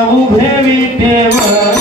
उभे विटेवरी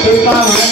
Terima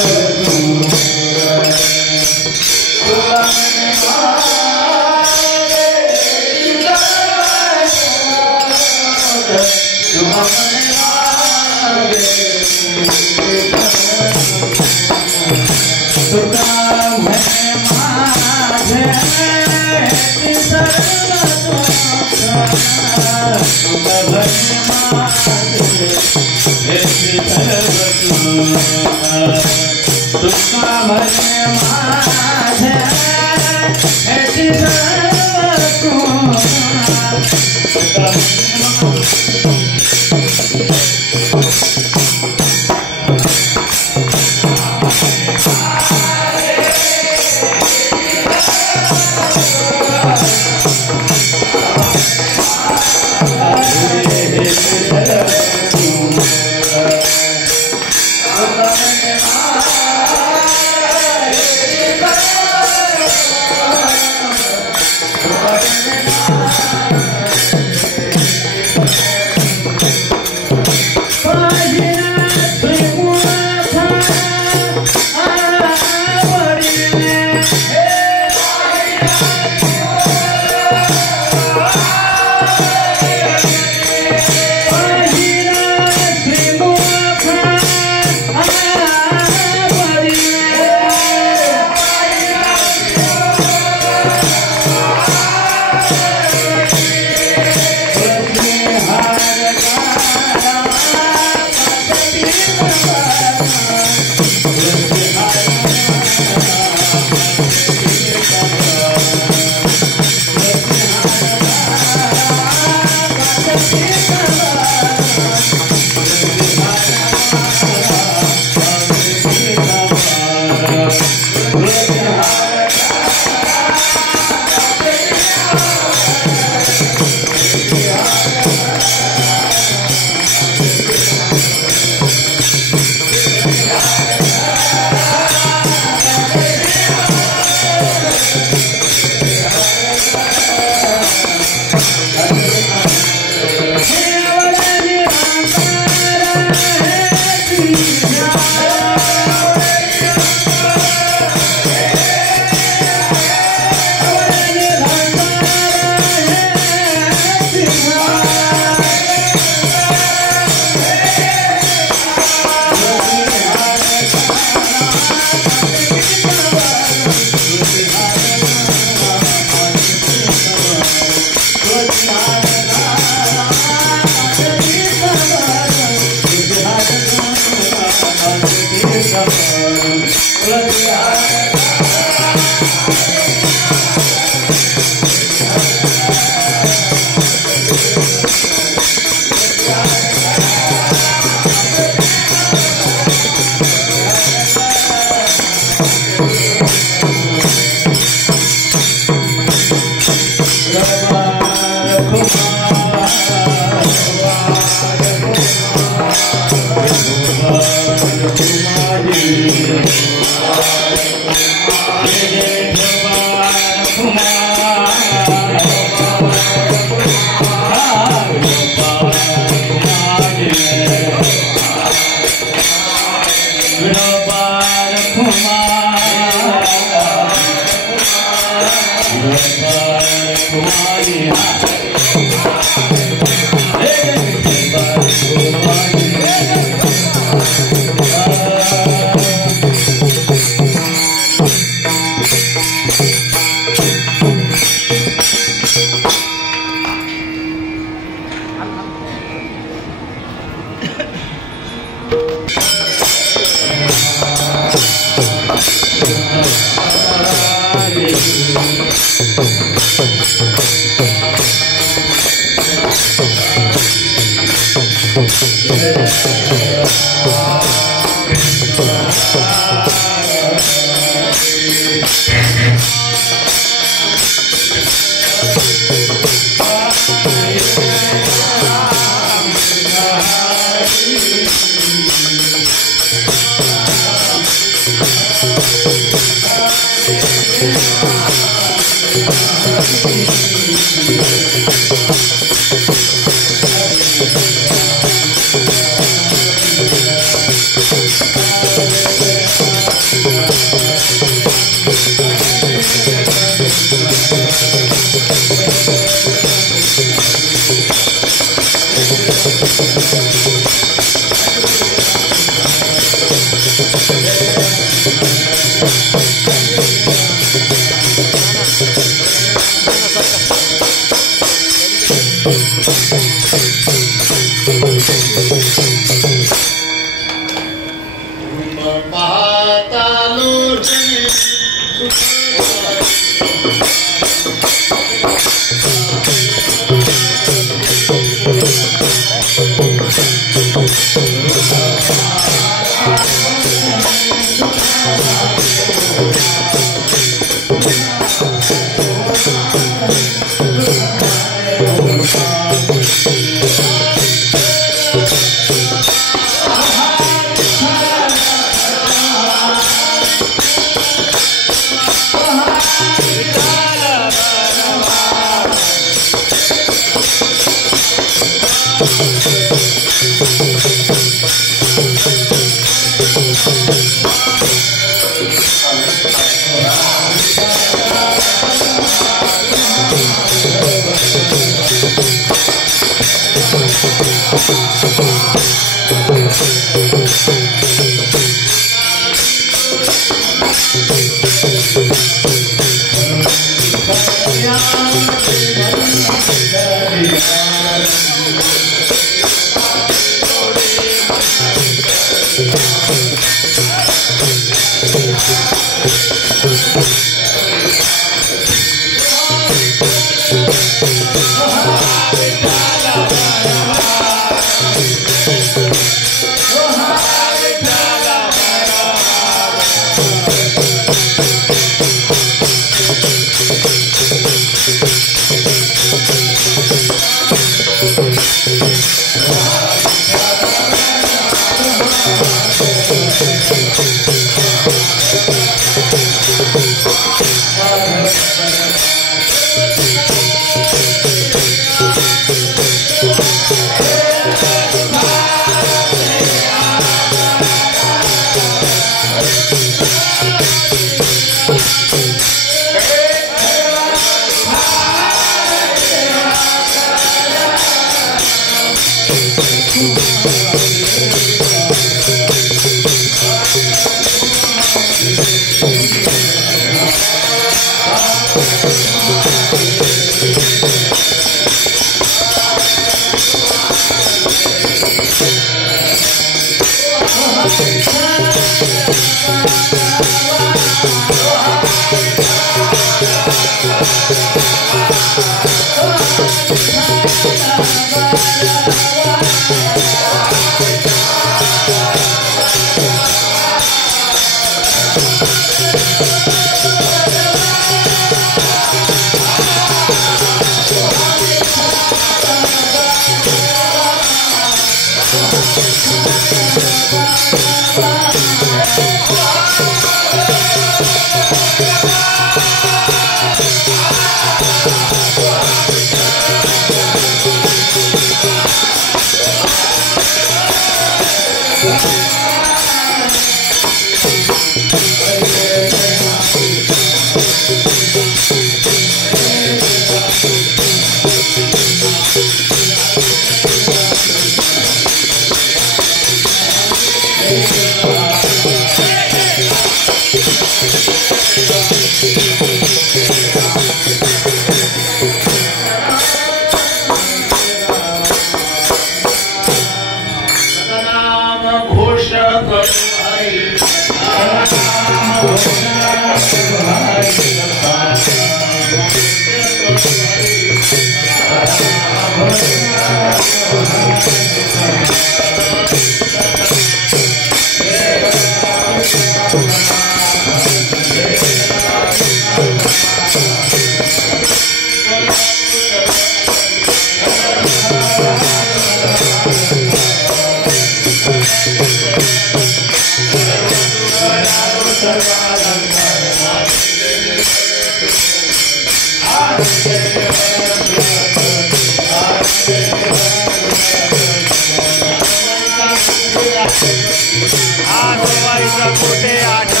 आठवायचा कुठे आठवते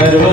Hare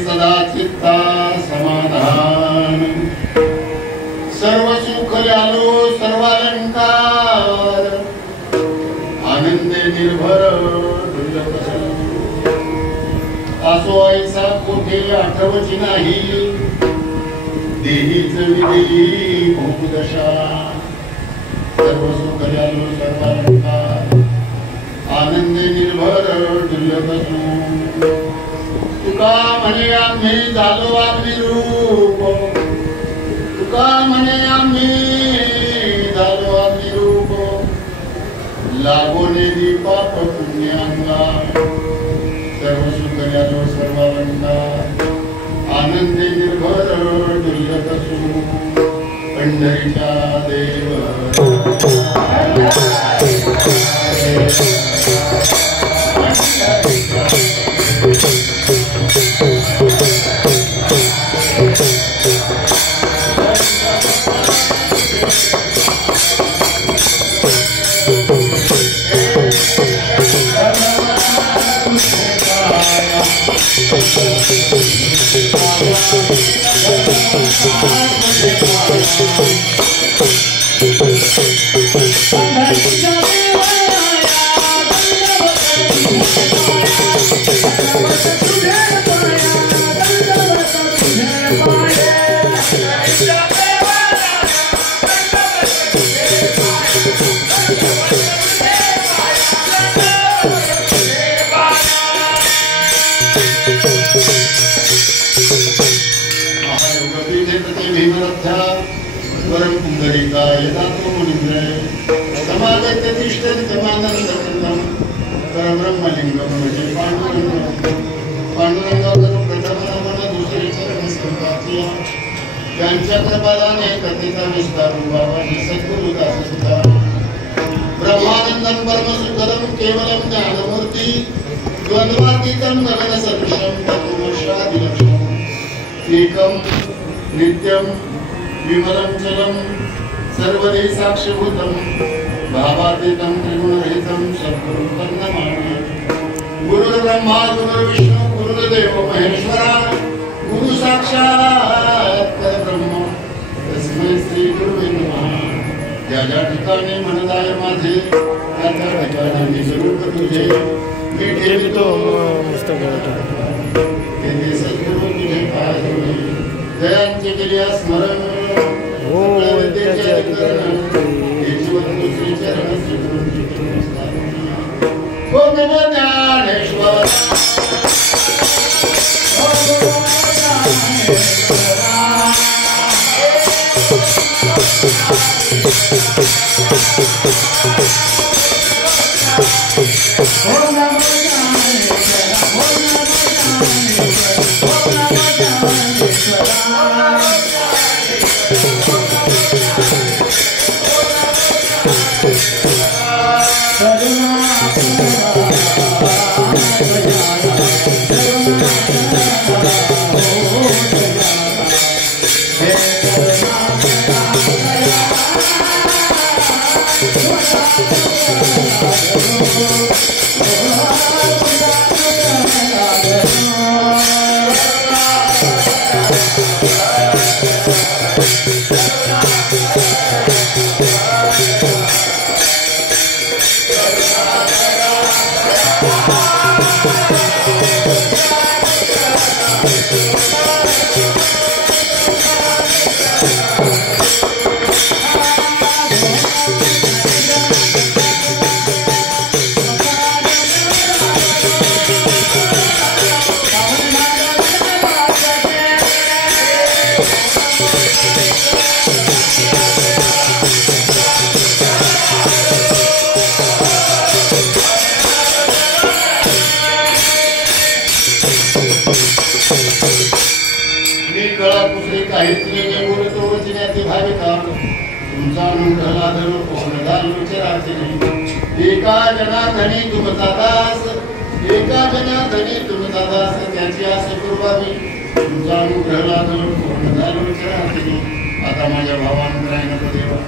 सदा चित्ता समाधान सर्व सुख आलो सर्वालंकार आनंदे निर्भर असो ऐसा कोठे आठवची नाही देहीच विधी भूदशा सर्व सुख आलो सर्वालंकार आनंदे निर्भर दुर्लभ तुका म्हणे आम्ही झालो आपली रूप तुका म्हणे आम्ही झालो आपली रूप लागोने दीपाप पुण्यांगा सर्व सुख आलो सर्वांना आनंदे निर्भर दुर्लभ असू पंढरीचा देव परब्रह्मलिंगम म्हणजे पांडुरंगावर प्रथम नामाने दुसरे चरण संपातिया त्यांच्या कृपादाने कथेचा विस्तार बाबा सद्गुरु दाससुता ब्रह्मानंदम परमसुखदम केवलम ज्ञानमूर्ती द्वंद्वातीतं गगन सदृशं तत्त्वमशादिलक्षणम् एकं नित्यं विमलं चलं सर्वदे साक्षीभूतं भावातीतं त्रिगुणरहितं सद्गुरुं नमामि गुरुर्ब्रह्मा गुरुर्विष्णु गुरुर्देव महेश्वरा गुरु साक्षात् परब्रह्म तस्मै श्री गुरुवे नमः ज्या ज्या ठिकाणी मनदाय माझे त्या त्या ठिकाणी मी स्वरूप तुझे मी ठेवितो तेथे सद्गुरु तुझे पाय धुणे दयांचे केले स्मरण ज्ञानेश्वर मी कळा कुठे काहीच नाही बोलतो वचनाचे भाविका तुमचा मुंडला धर कोणला विचाराचे नाही एका जनाधनी तुमचा दास एका जनाधनी तुमचा दास त्याची आस पूर्वावी तुमचा मुंडला धर कोणला विचाराचे नाही आता माझ्या भावानं काय नको देवा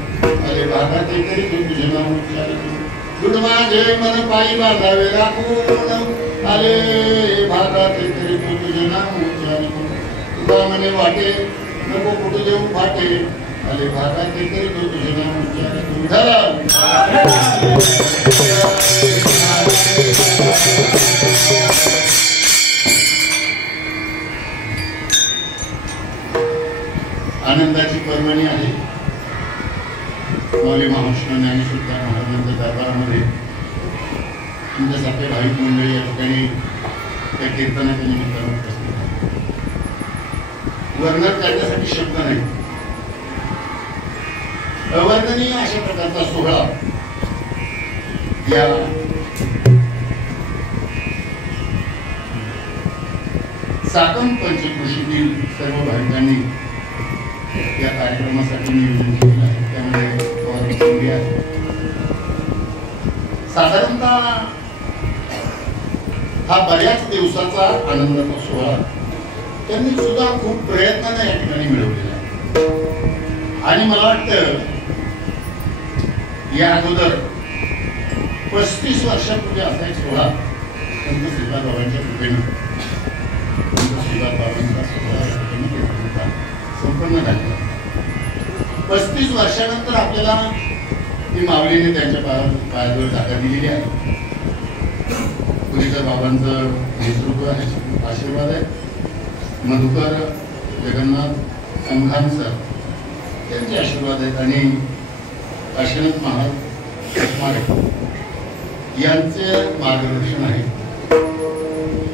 अरे भागात तरी तू तुझे नाव उच्चारितो तुझ माझे मन पायी बांधावे राखून आले भागात तरी तू तुझे नाव उच्चारितो तुझा मने वाटे नको कुठे देऊ फाटे आले भागात तरी तू तुझे नाव उच्चारितो धरा आनंदाची पर्वणी आहे मौली महाराष्ट्र ज्ञानेश्वर महाराजांच्या दरबारामध्ये तुमच्यासारखे भाविक मंडळी या ठिकाणी त्या कीर्तनाच्या निमित्तानं उपस्थित आहे. वर्णन करण्यासाठी शब्द नाही. अवर्णनीय अशा प्रकारचा सोहळा या साकम पंचकृषीतील सर्व भाविकांनी या कार्यक्रमासाठी नियोजन केलं आहे. त्यामध्ये साधारणतः हा बऱ्याच दिवसाचा आनंदाचा सोहळा त्यांनी सुद्धा खूप प्रयत्नाने या ठिकाणी मिळवलेला आहे. आणि मला वाटतं या अगोदर 35 वर्षापूर्वी असा एक सोहळा संत श्रीपाद बाबांच्या कृपेनं श्रीपाद बाबांचा सोहळा या ठिकाणी संपन्न झालेला. 35 वर्षानंतर आपल्याला ती माऊलीने त्यांच्या पायाजवळ जागा दिलेली आहे. पुणेकर बाबांचं नेतृत्व आहे, आशीर्वाद आहे. मधुकर जगन्नाथ संघान सर त्यांचे आशीर्वाद आहेत आणि काशीनाथ महाराज यांचे मार्गदर्शन आहे.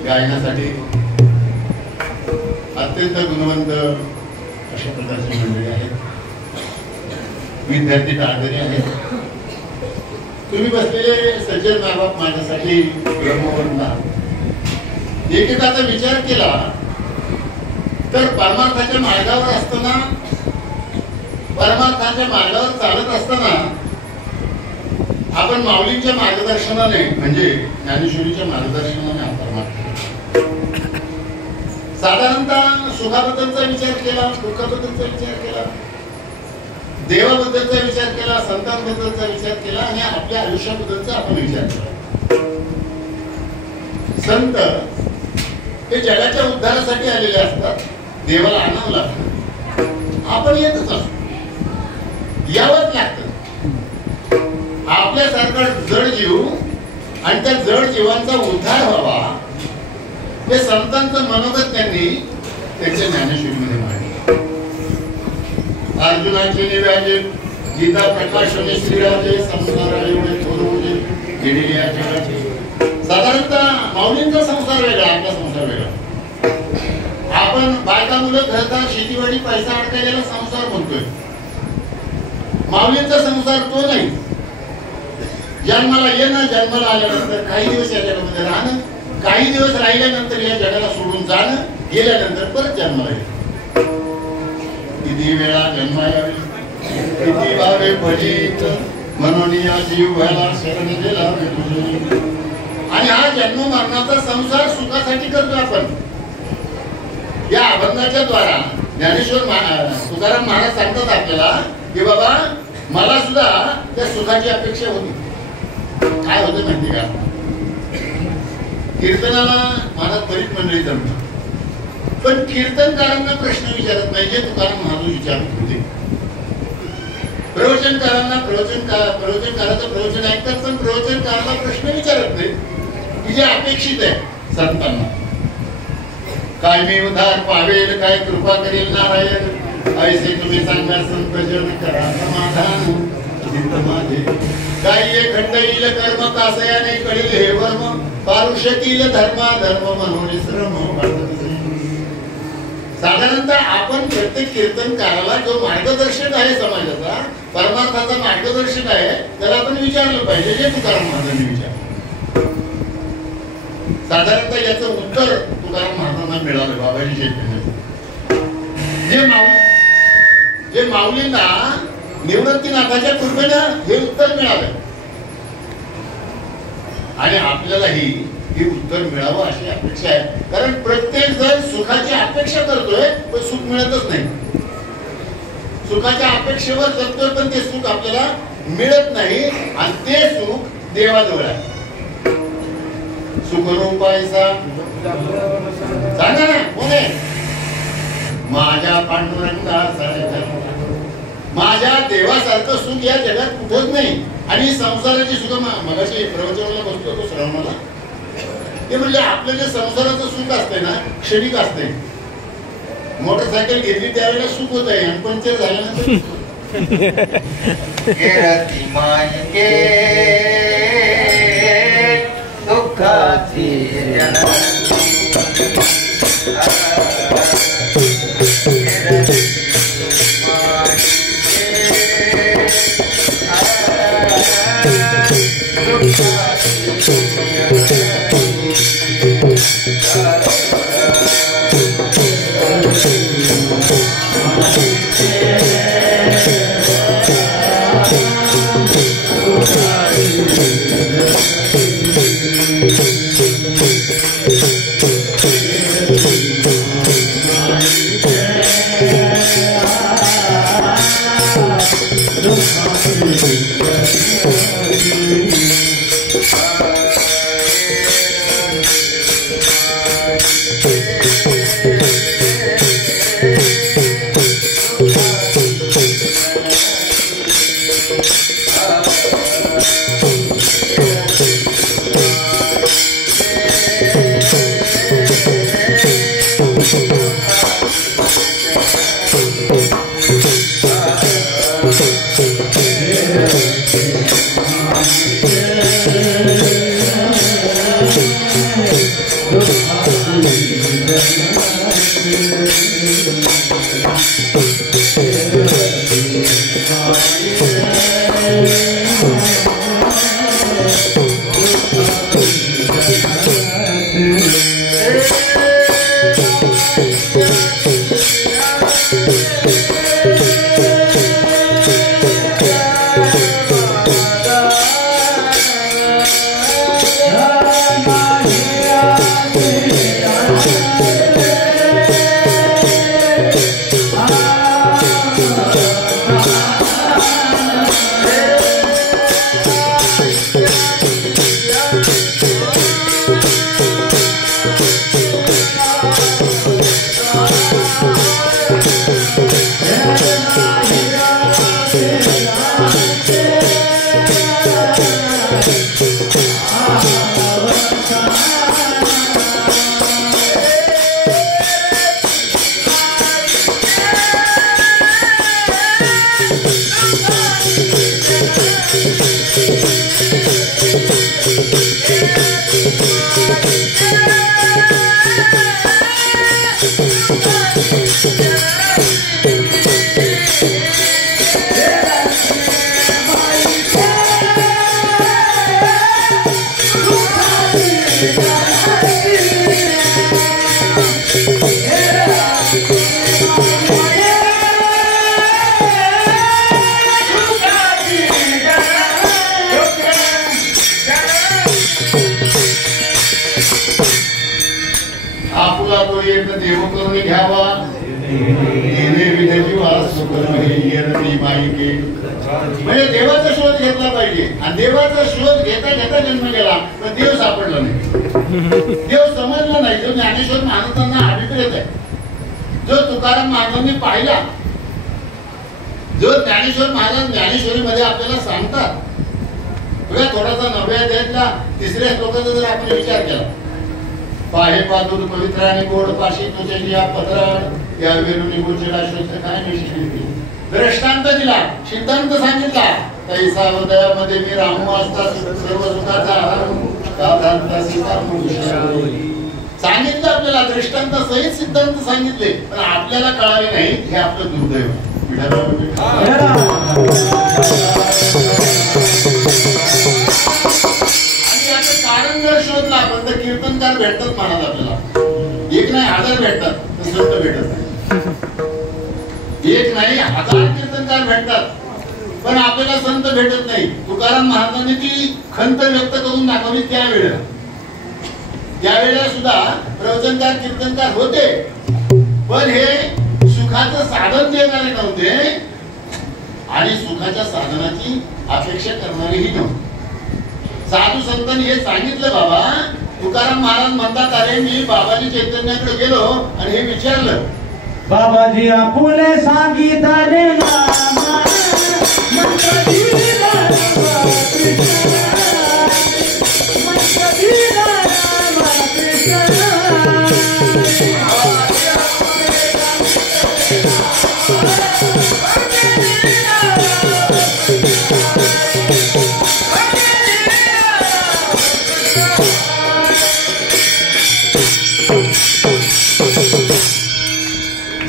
गायनासाठी अत्यंत गुणवंत अशा प्रकारची मंडळी आहेत. विद्यार्थी टाळकरी आहेत. तुम्ही बसलेले सज्जन मायबाप माझ्यासाठी ब्रह्मवंता एकेकाचा विचार केला तर परमार्थाच्या मार्गावर असताना परमार्थाच्या मार्गावर चालत असताना आपण माऊलींच्या मार्गदर्शनाने म्हणजे ज्ञानेश्वरीच्या मार्गदर्शनाने आपण साधारणतः सुखाबद्दलचा विचार केला, दुःखाबद्दलचा विचार केला, देवाबद्दलचा विचार केला, संतांबद्दलचा विचार केला आणि आपल्या आयुष्याबद्दलचा आपण विचार केला. संत हे जगाच्या उद्धारासाठी आलेले असतात. देवाला आणावं लागतं. आपण येतच असतो, यावंच लागतं. आपल्यासारखा जड जीव आणि त्या जड जीवांचा उद्धार व्हावा हे संतांचं मनोगत त्यांनी त्यांच्या ज्ञानेश्वरीमध्ये मांडलं. अर्जुनाचे निव्याजे गीता प्रकाशने श्रीराजे संसाराळे एवढे थोरवले गेलेले या जगाचे. साधारणतः माऊलींचा संसार वेगळा, आपला संसार वेगळा. आपण बायका मुलं घरदार शेतीवाडी पैसा अडकायला संसार म्हणतोय. माऊलींचा संसार तो नाही. जन्माला येणं, जन्माला आल्यानंतर काही दिवस या जगामध्ये राहणं, काही दिवस राहिल्यानंतर या जगाला सोडून जाणं, गेल्यानंतर परत जन्माला येणं. किती वेळा जन्मायावे किती भावे भजित म्हणून या जीव व्हायला शरण गेला. आणि हा जन्म मरणाचा संसार सुखासाठी करतो आपण. या अभंगाच्या द्वारा ज्ञानेश्वर तुकाराम महाराज सांगतात आपल्याला की बाबा मला सुद्धा त्या सुखाची अपेक्षा होती. काय होतं माहिती का, कीर्तनाला महाराज बरीच मंडळी जमतात, पण कीर्तनकारांना प्रश्न विचारत नाही जे तुकाराम महाराज विचारत होते. प्रवचनकारांना प्रवचनकाराचं प्रवचन ऐकतात, पण प्रवचनकाराला प्रश्न विचारत नाही की जे अपेक्षित आहे संतांना. काय मी उद्धार पावेल, काय कृपा करेल नारायण, ऐसे तुम्ही सांगा संत जन करा समाधान चित्त माझे. काय ये खंड येईल कर्म कासयाने कळील हे वर्म, पारुषतील धर्मा धर्म म्हणून श्रम. साधारणतः आपण प्रत्येक कीर्तनकाराला जो मार्गदर्शक आहे समाजाचा, परमार्थाचा मार्गदर्शक आहे, त्याला आपण विचारलं पाहिजे जे तुकाराम महाराजांनी विचारलं. साधारणतः याचं उत्तर मिळालं बाबाजी चैतन्य. जे माऊलींना निवृत्तीनाथाच्या कृपेनं हे उत्तर मिळालं आणि आपल्यालाही हे उत्तर मिळावं अशी अपेक्षा आहे. कारण प्रत्येक जण सुखाची अपेक्षा करतोय पण सुख मिळतच नाही. सुखाच्या अपेक्षेवर जगतोय पण ते सुख आपल्याला मिळत नाही आणि ते सुख देवाजवळ आहे. सुखरूपायचा सांगा ना कोण आहे? माझ्या पांडुरंगा माझ्या देवासारखं सुख या जगात कुठंच नाही. आणि संसाराची सुख मगाशी प्रवचनाला बसतो तो श्रवणाला ते म्हणजे आपलं जे संसाराचं सुख असतंय ना क्षणिक असतंय. मोटरसायकल घेतली त्यावेळेला सुख होत आहे आणि पंक्चर झाल्यानंतर म्हणजे देवाचा शोध घेतला पाहिजे. आणि देवाचा शोध घेता घेता जन्म गेला पण देव सापडला नाही. देव समजला नाही. जो ज्ञानेश्वर महाराजांना अभिप्रेत आहे, जो तुकाराम महाराजांनी पाहिला, जो ज्ञानेश्वर महाराज ज्ञानेश्वरी मध्ये आपल्याला सांगतात. थोडासा 9व्या अध्यायातला 3ऱ्या श्लोकाचा जर आपण विचार केला, पाहे पादूर पवित्र आणि गोड पाशी तुझ्याची या पत्राड या वेरुनी गुजरा शुद्ध काय निश्चित दृष्टांत दिला, सिद्धांत सांगितला. तैसा हृदयामध्ये मी राहू असता सर्व सुखाचा सांगितलं आपल्याला. दृष्टांत सहित सिद्धांत सांगितले पण आपल्याला कळाले नाही. हे आपलं दुर्दैव. आणि याचं कारण जर शोधला आपण तर कीर्तनकार भेटतात म्हणाल आपल्याला. एक नाही 1000 भेटतात तर संत भेटत नाही. एक नाही 1000 कीर्तनकार भेटतात पण आपल्याला संत भेटत नाही. तुकाराम महाराजांनी ती खंत व्यक्त करून दाखवली त्यावेळेला सुद्धा प्रवचनकार कीर्तनकार होते पण हे सुखाचं साधन देणारे नव्हते आणि सुखाच्या साधनाची अपेक्षा करणारेही नव्हते. साधू संतांनी हे सांगितलं. बाबा तुकाराम महाराज म्हणतात अरे मी बाबाजी चैतन्याकडे गेलो आणि हे विचारलं बाबाजी आपुले सांगितले नाम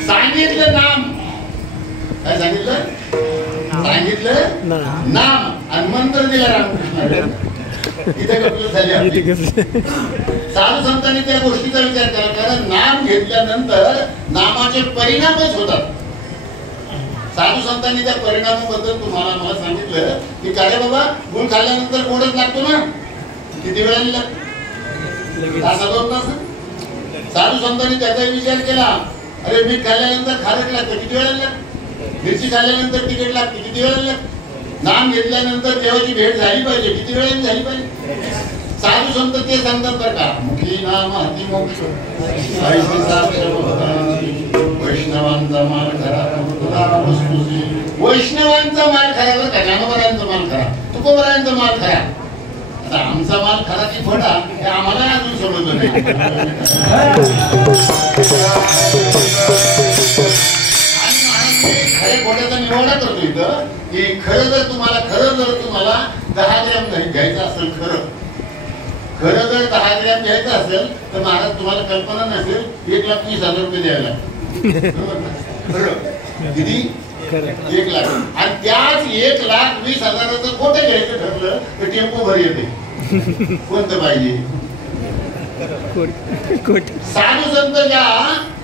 सांगितलं नाम. काय सांगितलं? सांगितलं नाम आणि मंत्र दिला रामकृष्ण. इथे गप्प झाली आपली. साधू संतांनी त्या गोष्टीचा विचार केला कारण नाम घेतल्यानंतर नामाचे परिणामच होतात. साधू संतांनी त्या परिणामाबद्दल तुम्हाला मला सांगितलं की काय बाबा गुळ खाल्ल्यानंतर गोडच लागतो ना. किती वेळाने लागतो? तासा 2 तास. साधू संतांनी त्याचा विचार केला अरे मीठ खाल्ल्यानंतर खारट लागतं किती वेळाला लागतं. मिरची खाल्ल्यानंतर तिखट लागते किती वेळाला लागतं. नाम घेतल्यानंतर देवाची भेट झाली पाहिजे किती वेळाने झाली पाहिजे. साधू संत ते सांगतात बरं का मुखी नाम अति मोक्ष वैष्णवांचा माल खरा वैष्णवांचा माल खरा बरं का. ज्ञानोबरायांचा माल खरा तुकोबरायांचा माल खरा. आता आमचा माल खरा की खोटा हे आम्हाला अजून समजलं नाही. खरे खोट्याचा निवडा करतो इथं की खरं जर तुम्हाला 10 ग्रॅम घ्यायचं असेल खरं जर 10 ग्रॅम घ्यायचं असेल तर महाराज तुम्हाला कल्पना नसेल 1,20,000 रुपये द्यायला किती 1 लाख आणि त्याच 1,20,000 खोटं घ्यायचं ठरलं तर टेम्पो भर येते. कोणतं पाहिजे? साधू संत ज्या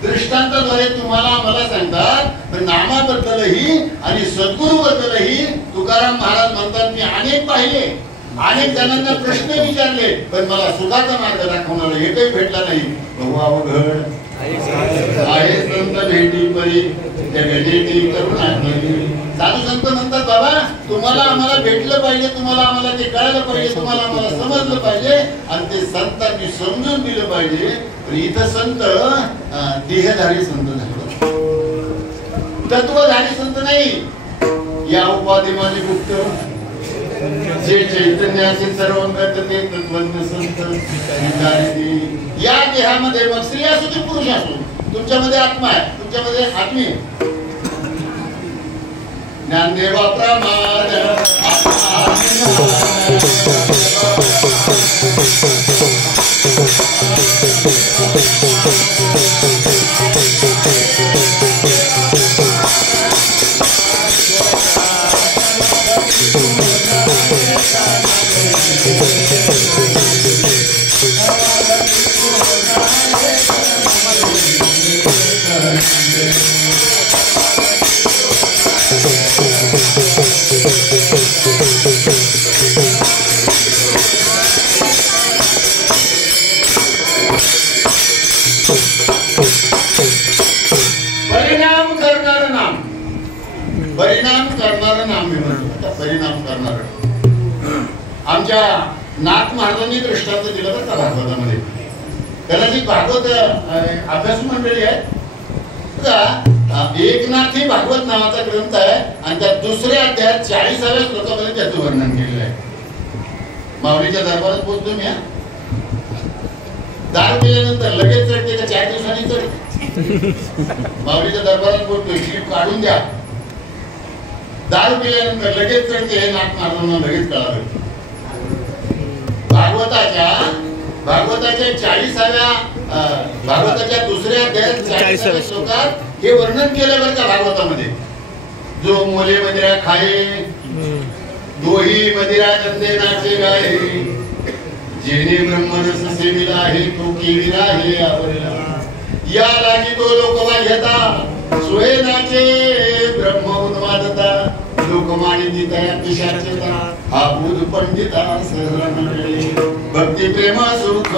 दृष्टांताद्वारे तुम्हाला मला सांगतात तर नामाबद्दलही आणि सद्गुरू बद्दलही तुकाराम महाराज म्हणतात मी अनेक पाहिले अनेक जणांना प्रश्न विचारले पण मला सुखाचा मार्ग दाखवणारा एकही भेटला नाही. बहु अवघड आहे संत भेटी परी त्या भेटी करून आणली. साधू संत म्हणतात बाबा तुम्हाला आम्हाला भेटलं पाहिजे तुम्हाला आम्हाला ते कळलं पाहिजे तुम्हाला आम्हाला समजलं पाहिजे आणि ते संतांनी समजून दिलं पाहिजे. पण इथं संत देहधारी संत झाले तत्वधारी संत नाही. या उपाधी माझे गुप्त जे चैतन्याचे सर्वंगत ते तत्वज्ञ संत या देहामध्ये मग स्त्री असो की पुरुष असो तुमच्यामध्ये आत्मा आहे तुमच्यामध्ये आत्मी ज्ञानदेवा प्रमाण परिणाम करणार आमच्या नाथ महाराजांनी दृष्टांत दिलं बरं का भागवतामध्ये. कदाचित भागवत अभ्यास मंडळी आहे एकनाथ ही भागवत नावाचा ग्रंथ आहे आणि त्या दुसऱ्या अध्यायात 40व्या श्लोकामध्ये त्याचं वर्णन केलेलं आहे. माऊलीच्या दरबारात पोहोचतो मी. दारू पिल्यानंतर लगेच चढते का 4 दिवसांनी चढते. माऊलीच्या दरबारात पोहोचतोय क्लिप काढून द्या. दारू पिल्यानंतर लगेच चढते हे नाथ महाराजांना लगेच कळालं. भागवताच्या 40व्या भागवताच्या दुसऱ्या अध्यायात 40व्या श्लोकात हे वर्णन केलं बरं का भागवतामध्ये. जो मोले मदिरा खाये दोही मदिरा गंधे नाचे गाये जेणे ब्रह्मरस सेविला आहे तो केविला हे आवरला. या लागी तो लोकवा घेता सुहेनाचे ब्रह्म उन्मादता लोकमानिता पिशाचेता हा बुध पंडिता सहरा मंडळी भक्ती प्रेम सुख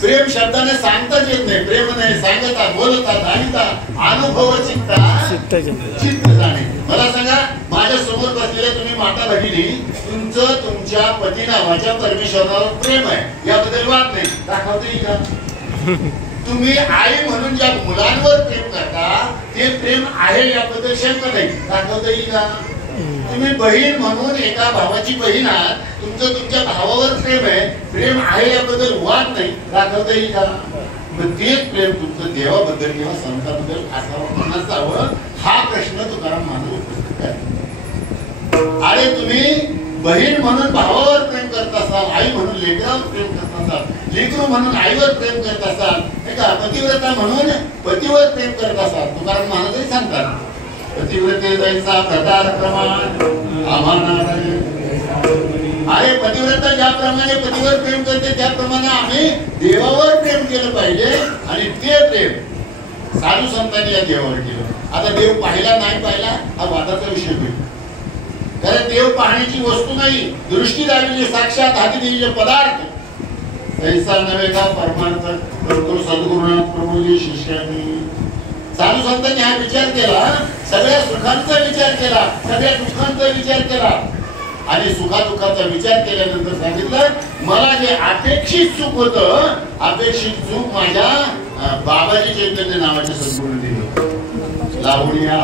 प्रेम शब्दाने सांगताच येत नाही प्रेम नाही सांगता बोलता जाणता अनुभव चित्त जाणे मला सांगा माझ्या समोर बसलेल्या तुम्ही माता भगिनी तुमचं तुमच्या पती नावाच्या परमेश्वरावर प्रेम आहे याबद्दल वाद नाही दाखवता येईल का तुम्ही आई म्हणून ज्या मुलांवर प्रेम करता ते प्रेम आहे याबद्दल शंका नाही दाखवता येईल का तुम्ही बहीण म्हणून एका भावाची बहीण आहात तुमचं तुमच्या भावावर प्रेम आहे याबद्दल वाद नाही दाखवता येईल का मग तेच प्रेम तुमचं देवाबद्दल किंवा संतांबद्दल असावं नसावं हा प्रश्न तुकाराम महाराज उपस्थित आहे अरे तुम्ही बहीण म्हणून भावावर प्रेम करत असाल आई म्हणून लेकरावर प्रेम करत असाल लेकरू म्हणून आईवर प्रेम करत असाल एका पतिव्रता म्हणून पतीवर प्रेम करत असाल तुकाराम महाराजही सांगतात पतिव्रते जैसा प्रकार प्रमाण आम्हाला अरे पतिव्रता ज्याप्रमाणे पतीवर प्रेम करते त्याप्रमाणे आम्ही देवावर प्रेम केलं पाहिजे आणि ते प्रेम साधू संतांनी या देवावर केलं आता देव पाहिला नाही पाहिला हा वादाचा विषय होईल कारण देव पाहण्याची वस्तू नाही दृष्टी दाविले साक्षात हाती दिलेले पदार्थ ऐसा नव्हे का परमार्थ करतो सद्गुरुनाथ प्रभूजी शिष्यांनी साधू संतांनी हा विचार केला सगळ्या सुखांचा विचार केला सगळ्या दुःखांचा विचार केला आणि सुखादुःखाचा विचार केल्यानंतर सांगितलं मला जे अपेक्षित सुख होतं अपेक्षित सुख माझ्या बाबाजी चैतन्य नावाच्या सद्गुरूने दिलं लावण्या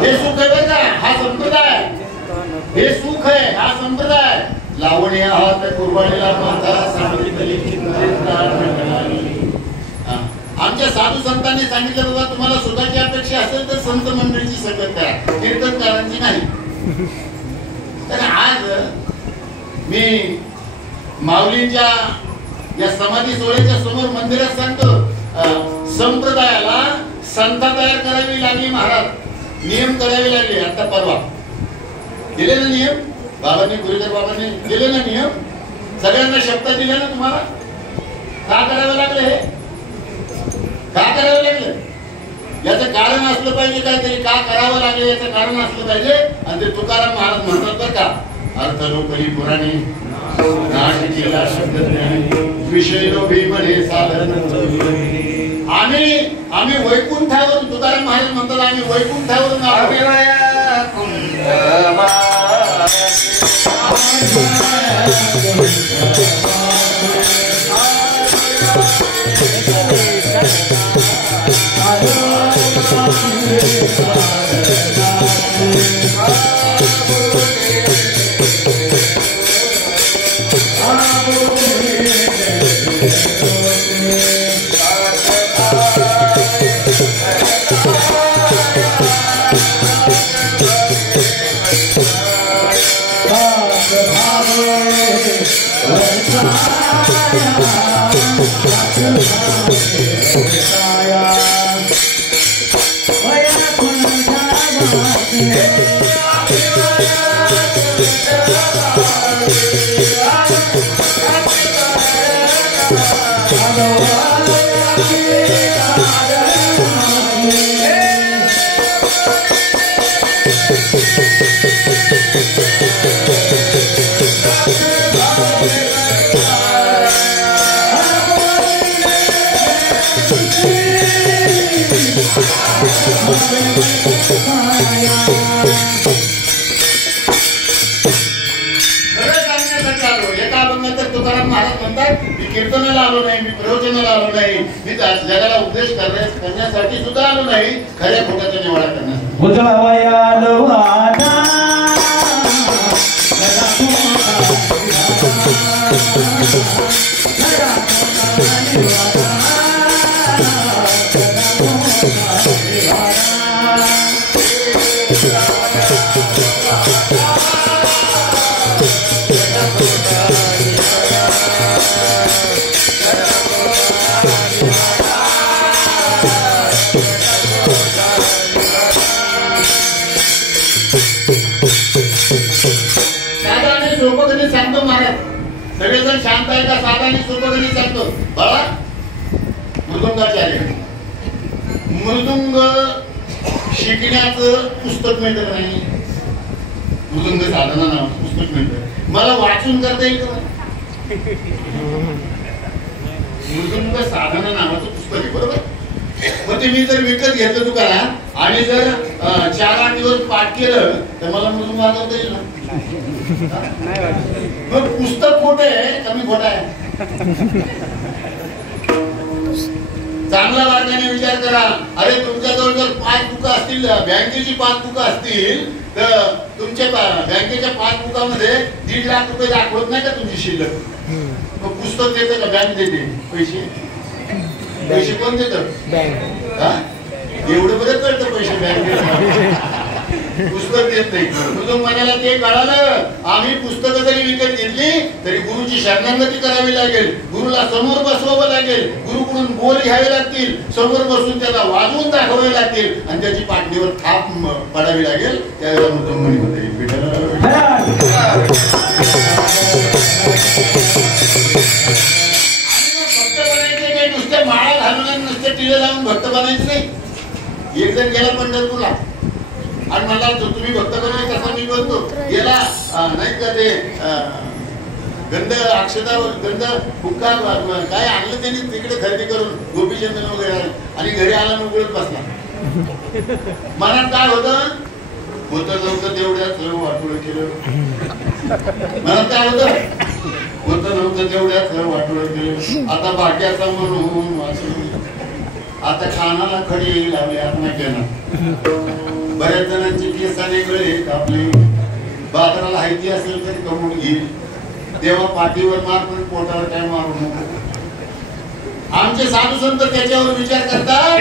हे सुख आहे बरं का हा संप्रदाय हे सुख आहे हा संप्रदाय लावण्या हात कुर्बानीला माता आमच्या साधू संतांनी सांगितलं बाबा तुम्हाला सुखाची अपेक्षा असेल तर संत मंडळीची संगत करा कीर्तनकारांची नाही तर आज मी माऊलींच्या या समाधी सोहळ्याच्या समोर मंदिरात सांगतो संप्रदायाला संता तयार करावी लागली महाराज नियम करावे लागले आता परवा दिले ना नियम बाबांनी गुरुदेव बाबांनी दिले ना नियम सगळ्यांना शब्द दिले ना तुम्हाला का करावे लागले हे का करावं लागलं याचं कारण असलं पाहिजे काहीतरी का करावं लागलं याचं कारण असलं पाहिजे आणि ते तुकाराम महाराज म्हणतात बरं का अर्थ लोकली पुराणी विषय लोभी म्हणे साधन आम्ही वैकुंठावरून तुकाराम महाराज म्हणतात आम्ही वैकुंठावरून कीर्तनाला आलो नाही, मी प्रवचनाला आलो नाही, मी जगाला उपदेश करण्यासाठी सुद्धा आलो नाही, खऱ्या खोट्याचा निवाडा करण्यासाठी. उजळवयालो वाटा सांगतो महाराज, सगळेजण शांत आहे का? साधा आणि सोपं गणित सांगतो. बाळा, मृदुंगाचार्य मृदुंग शिकण्याचं पुस्तक मिळतं नाही, मृदुंग साधना नावाचं पुस्तक मिळतं, मला वाचून करता येईल का? मृदुंग साधना नावाचं पुस्तक आहे, बरोबर? मग ते मी जर विकत घेतलं दुकाना आणि जर 4-8 दिवस पाठ केलं तर मला मृदुंग वाजवता येईल ना? मग पुस्तक खोटं आहे का मी खोटा आहे? चांगला मार्गाने विचार करा. अरे तुमच्याजवळ जर 5 बुका असतील, बँकेची 5 बुका असतील, तर तुमच्या बँकेच्या 5 बुकामध्ये 1.5 लाख रुपये दाखवत नाही का तुमची शिल्लक? मग पुस्तक देतं का बँक देते? पैसे कोण देतं? बँक. एवढं बरं कळतं पैसे बँक देत, पुस्तक देत नाही. म्हणून मला ते कळालं, आम्ही पुस्तकं जरी विकत घेतली तरी गुरुची शरणागती करावी लागेल, गुरुला समोर बसवावं लागेल, गुरुकडून बोल घ्यावे लागतील, समोर बसून त्याला वाजवून दाखवावे लागतील आणि त्याची पाठणीवर थाप पडावी लागेल. त्यावेळेला मृदुंगणी होते. भक्त बनायचे काही नुसते माळा घालून आणि नुसते टिळे लावून भक्त बनायचं नाही. एक जण गेला पंढरपूरला आणि मला तुम्ही भक्त बनले कसा मी बनतो गेला नाही का, ते गंध अक्षता गंध फुक्का काय आणलं त्यांनी तिकडे खरेदी करून गोपीचंदन वगैरे, आणि घरी आला उघडत बसला. मनात काय होतं? नव्हतं तेवढ्याच वाटोळ केलं. मनात काय नव्हतं तेवढ्याच वाटोळ केलं. आता बाक्याचा म्हणून आता कानाला खडी लावली आत्मज्ञानात. बऱ्याच जणांची केसाने गळे कापले. बाजाराला हायती असेल तरी कमवून घेईल. देवा पाठीवर मार पण पोटावर काय मारू नको. आमचे साधू संत त्याच्यावर विचार करतात.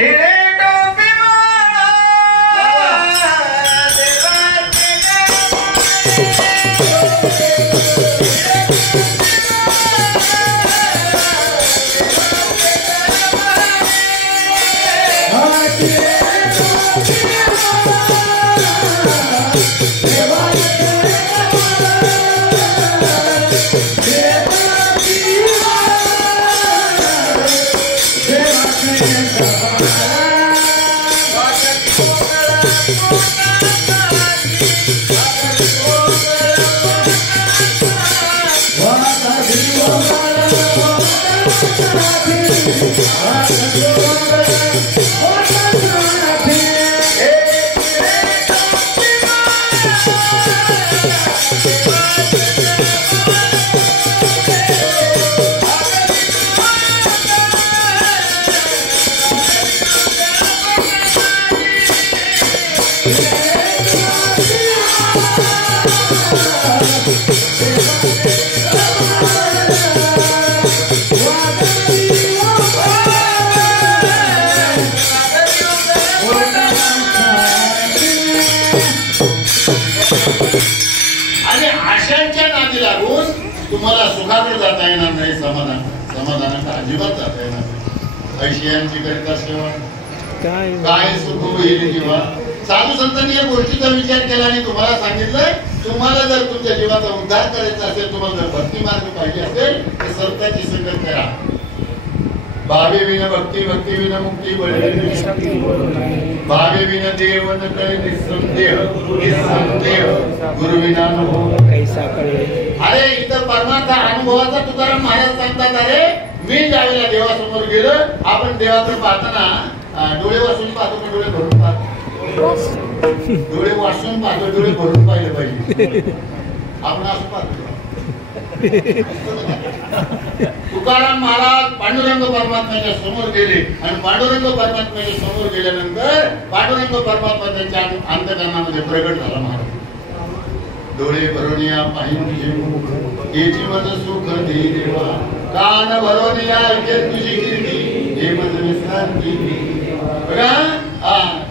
तुम्हाला सुखाकडे जाता येणार नाही, समाधानात अजिबात जाता येणार नाही. ऐशियांची करिता सेवा काय सुख होईल जीवा. साधू संतांनी या गोष्टीचा विचार केला आणि तुम्हाला सांगितलं, तुम्हाला जर तुमच्या जीवाचा उद्धार करायचा असेल, तुम्हाला जर भक्ती मार्ग पाहिजे असेल तर संतांची संगत करा. भावे विना भक्ती, भक्ती विना मुक्ती, भावे विना देव न कळे निसंदेह, गुरु विना कैसा कळे. अरे इथं परमार्थ अनुभवाचा तुकाराम महाराज सांगतात. अरे मी ज्यावेळेला देवासमोर गेलो, आपण देवाकडे पाहताना डोळे वाचून पाहतो का डोळे भरून पाहतो? डोळे वाचून पाहतो, डोळे भरून पाहिले पाहिजे. आपण असं पाहतो तुकाराम महाराज पांडुरंग परमात्म्याच्या समोर गेले आणि पांडुरंग परमात्म्याच्या समोर गेल्यानंतर पांडुरंग परमात्मा त्यांच्या अंतकरणामध्ये प्रगट झाला महाराज. डोळे भरोनिया पाहिजे हे जीवन सुख दे देवा, कान भरोनिया ऐके तुझी कीर्ती हे मन विश्रांती. बघा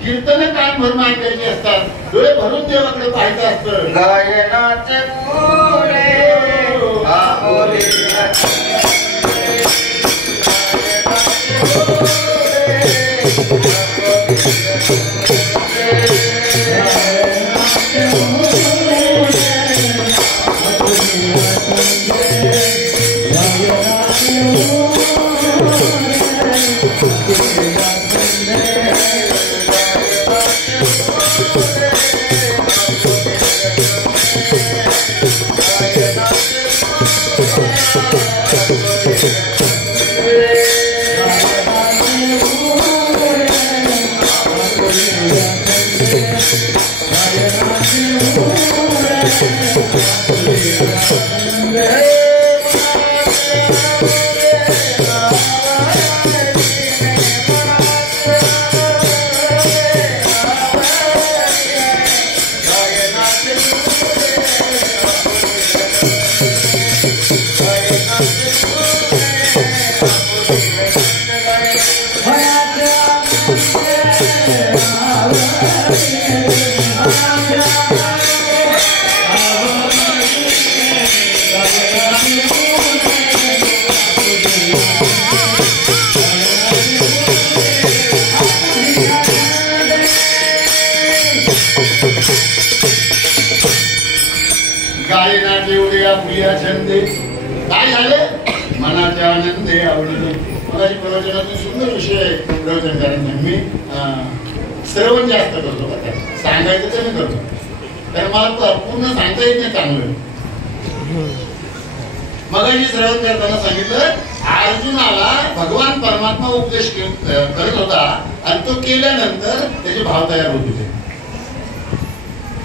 कीर्तन कान भरून ऐकायची असतात, डोळे भरून देवाकडे पाहायचं असतं. गायनाचे फुले आहोले काय झाले मनाच्या आनंदे आवडले. मगाशी प्रवचनातून सुंदर विषय प्रवचन करायचं मी श्रवण जास्त करतो का सांगायचं तर मी करतो, तर मला पूर्ण सांगता येत नाही चांगलं. मगाशी श्रवण करताना सांगितलं अर्जुनाला भगवान परमात्मा उपदेश करत होता आणि तो केल्यानंतर त्याचे भाव तयार होत होते.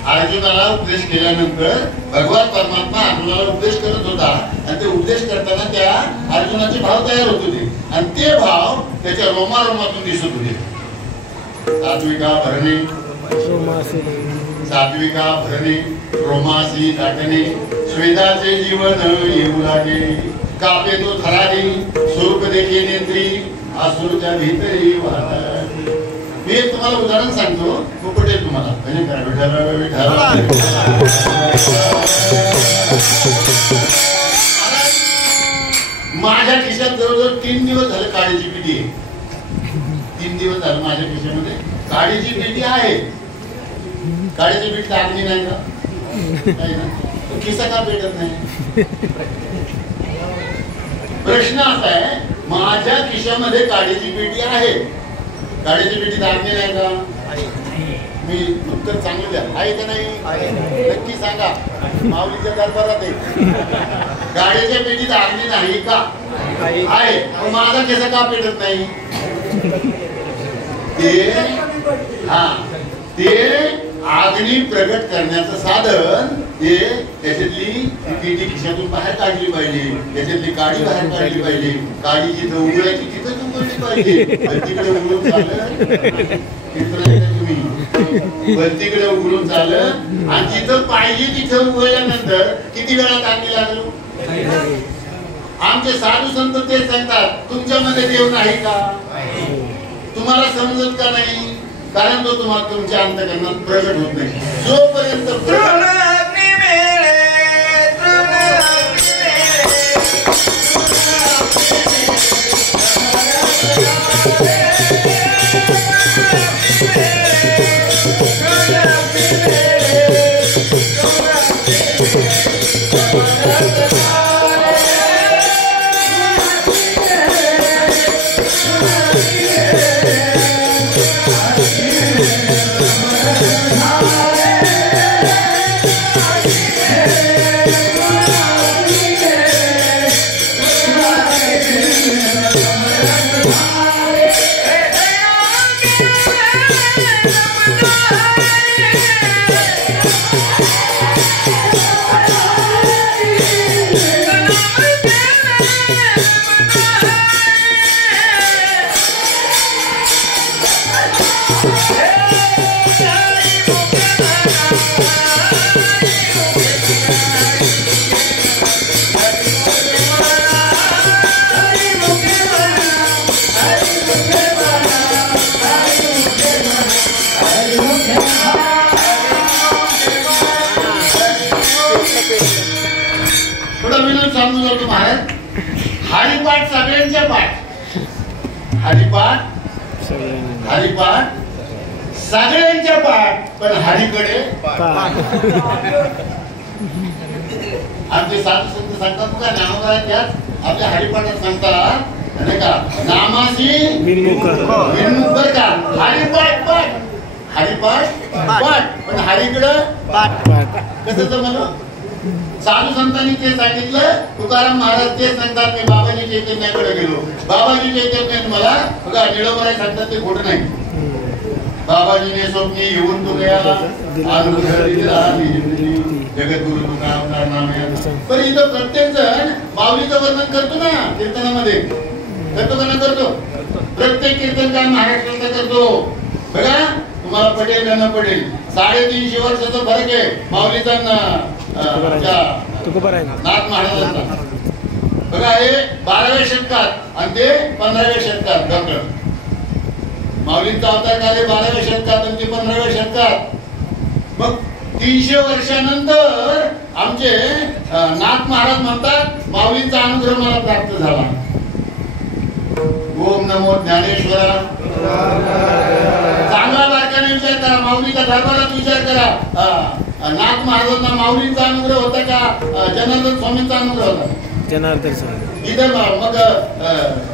अर्जुनाला उपदेश केल्यानंतर भगवान परमात्मा अर्जुनाला उपदेश करत होता आणि ते उपदेश करताना त्या अर्जुनाचे भाव तयार होत होते आणि ते भाव त्याच्या रोमारोमातून दिसत होते. सात्विका भरणे रोमासी दाटणे स्वेदाचे जीवन येऊ लागे, कापे तो थरारी स्वरूप देखील नेत्री आसुरच्या भीतरी वाहतात. मी एक तुम्हाला उदाहरण सांगतो, तो पटेल तुम्हाला. माझ्या खिशात जवळजवळ 3 दिवस झाले काळीची पेटी आहे. 3 दिवस झाले माझ्या खिशामध्ये काळीची पेटी आहे. काळीची पेटी लागली नाही का? नाही ना. खिसा का पेटत नाही? प्रश्न असा आहे, माझ्या खिशामध्ये काळीची पेटी आहे, गाडीची पेटी दाबली नाही का? मी उत्तर चांगलं द्या, आहे का नाही? नक्की सांगा. माऊलीच्या दरबारात आहे. गाडीच्या पेटी दाबली नाही का? आहे. माझा केसा का पेटत नाही? ते अग्नी प्रगट करण्याचं साधन ते त्याच्यातली पेटी खिशातून बाहेर काढली पाहिजे, त्याच्यातली काडी बाहेर काढली पाहिजे. काडी जिथं उघडायची तिथंच उघडली पाहिजे. तिकडे उघडून चाललं तुम्ही, बत्तीकडे उघडून चाललं आणि जिथं पाहिजे तिथं उघडल्यानंतर किती वेळा काढली लागलो? आमचे साधू संत ते सांगतात, तुमच्यामध्ये देव नाही का? तुम्हाला समजत का नाही? कारण तो तुम्हाला तुमच्या अंतकरणात प्रगट होत नाही. जोपर्यंत हरिपाठ सगळ्यांच्या पाठ, हरिपाठ सगळ्यांच्या पाठ, पण हरीकडे आमचे साधू संत सांगतात का नामगाय त्यात आपल्या हरिपाठात सांगतात नाही का, नामाशी विनमुख बर का, हरिपाठ पाठ, हरिपाठ पाठ, पण हरीकडं कसं जमलं? साधू संतांनी ते सांगितलं. तुकाराम महाराज ते सांगतात मी बाबाजी चैतन्याकडे गेलो, बाबाजी चैतन्याने मला बघा निळवराय सांगतात ते खोटं नाही. बाबाजीने स्वप्नी येऊन तो गयाला जगद्गुरु तुकाराम नाम. पण इथं प्रत्येक जण माऊलीचं वर्णन करतो ना कीर्तनामध्ये, करतो का ना करतो? प्रत्येक कीर्तनकार महाराष्ट्राचा करतो. बघा तुम्हाला पटेल का न पटेल, 350 वर्षाचा फरक आहे माऊलीचा नाथ महाराजांचा. बघा हे 12व्या शतकात आणि ते 15व्या शतकात. डॉक्टर माऊलींचा अवतार काले 12व्या शतकात आणि ते 15व्या शतकात. मग 300 वर्षानंतर आमचे नाथ महाराज म्हणतात माऊलींचा अनुग्रह मला प्राप्त झाला. ओम नमो ज्ञानेश्वरा. चांगला बारकाने विचार करा, माऊलीच्या दरबारात विचार करा. नाथ महाराजांना माऊलींचा अनुग्रह होता का जनार्दन स्वामींचा अनुग्रह होता? जनार्दन स्वामी. इथं मग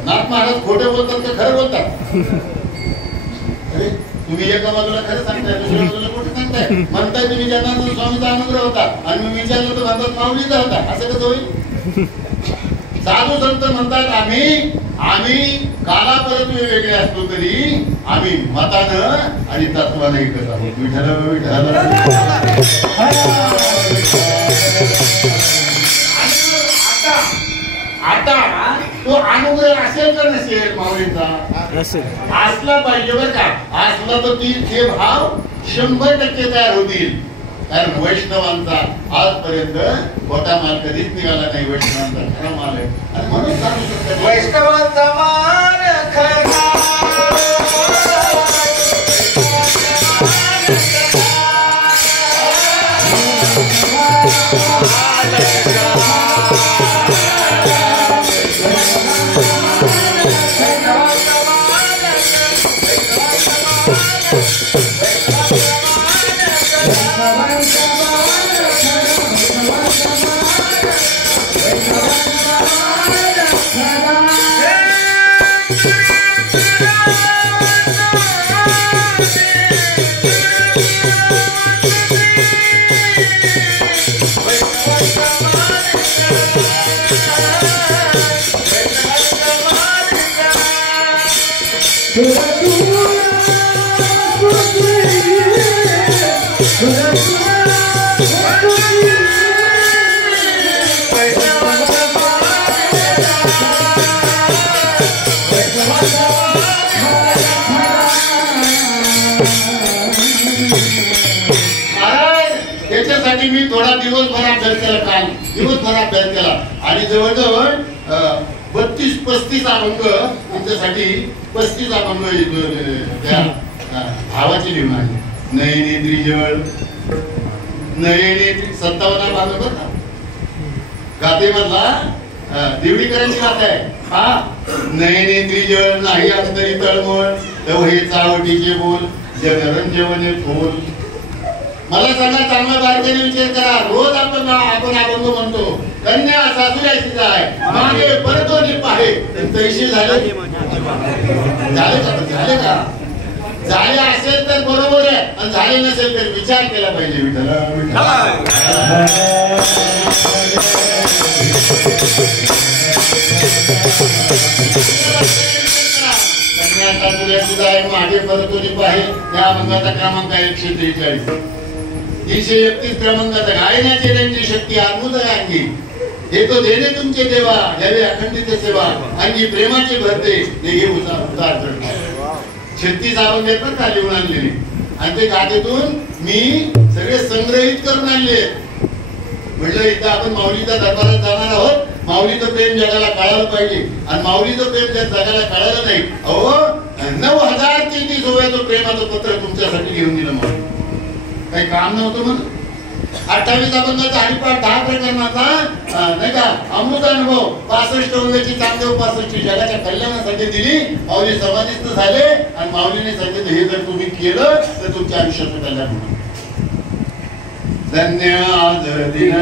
नाथ महाराज खोटे बोलतात का खरं बोलतात? तुम्ही एका बाजूला खरं सांगताय, दुसऱ्या बाजूला खोटं सांगताय. म्हणताय तुम्ही जनार्दन स्वामीचा अनुग्रह होता आणि मी विचारलं तर म्हणतात माऊलीचा होता. असं कसं होईल? साधू संत म्हणतात आम्ही कालापरत्वे वेगळे असतो तरी आम्ही मतानं आणि तत्वानं एकच आहोत. विठ्ठल विठ्ठल. आता तो अनुग्रह असेल का नसेल माऊलींचा? असला पाहिजे बरं का. असला तर ते भाव 100% तयार होतील. कारण वैष्णवांचा आजपर्यंत खोटा माल कधीच निघाला नाही. वैष्णवांचा खरा माल आहे आणि म्हणून सांगू शकतो वैष्णवांचा माल खरा. त्याच्यासाठी मी थोडा दिवसभर अभ्यास केला, काल दिवसभर अभ्यास केला आणि जवळजवळ 32-35 अभंग तुमच्यासाठी 35 अभंग त्या भावाची निर्माण. नयनेत्री जवळ नयनेत्री 57 अभंग बघा गाते मधला देवडीकरांची गात आहे. हा नयनेत्री जवळ नाही अंतरी तळमळ तव हे चावटीचे बोल जनरंजवने थोल. मला सांगा चांगला बारकाईने विचार करा. रोज आपण अभंग म्हणतो कन्या सासूरायची आहे मागे परतो पाहे तैशी झाले का? झाले असेल तर बरोबर आहे आणि झाले नसेल तर विचार केला पाहिजे. विठ्ठल कन्या सासूरायची आहे मागे परतो पाहे. त्या अभंगाचा क्रमांक 143. 331 क्रमांकाचा गायनाची त्यांची शक्ती अद्भुत आहे अंगी. हे तो देणे तुमचे देवा यावे अखंडित सेवा अंगी प्रेमाचे भरते ते घे उतार चढते. 36 अभंग आहेत ना लिहून आणलेले आणि ते गाथेतून मी सगळे संग्रहित करून आणले. म्हटलं इथं आपण माऊलीच्या दरबारात जाणार आहोत. माऊलीचं प्रेम जगाला कळायला पाहिजे आणि माऊलीचं प्रेम जर जगाला कळालं नाही. अहो 9033 सोबत प्रेमाचं पत्र तुमच्यासाठी घेऊन दिलं. काही काम नव्हतं म्हणून 28 अभंगाचा हरिपाठ 10 प्रकरणाचा नाही का अमृत अनुभव 65 वंगाची चांगदेव 65 जगाच्या कल्याणासाठी दिली. माऊली समाधीस्थ झाले आणि माऊलीने सांगितलं हे जर तुम्ही केलं तर तुमच्या आयुष्याचं कल्याण होणार. धन्य आज दिन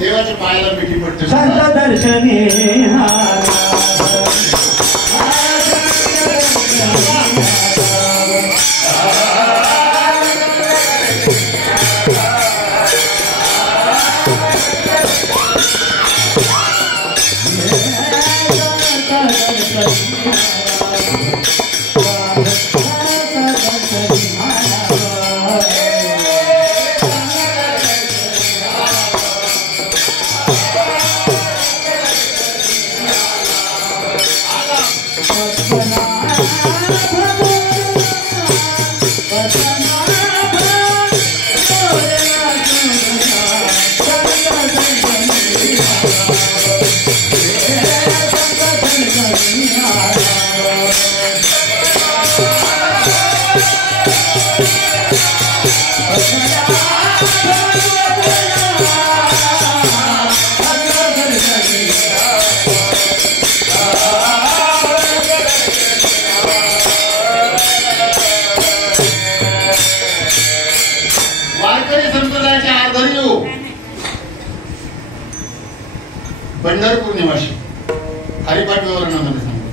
देवाच्या पायाला मिठी पडते. संत दर्शनी पंढरपूर निवासी हरिपाठ विवरणामध्ये सांगतो.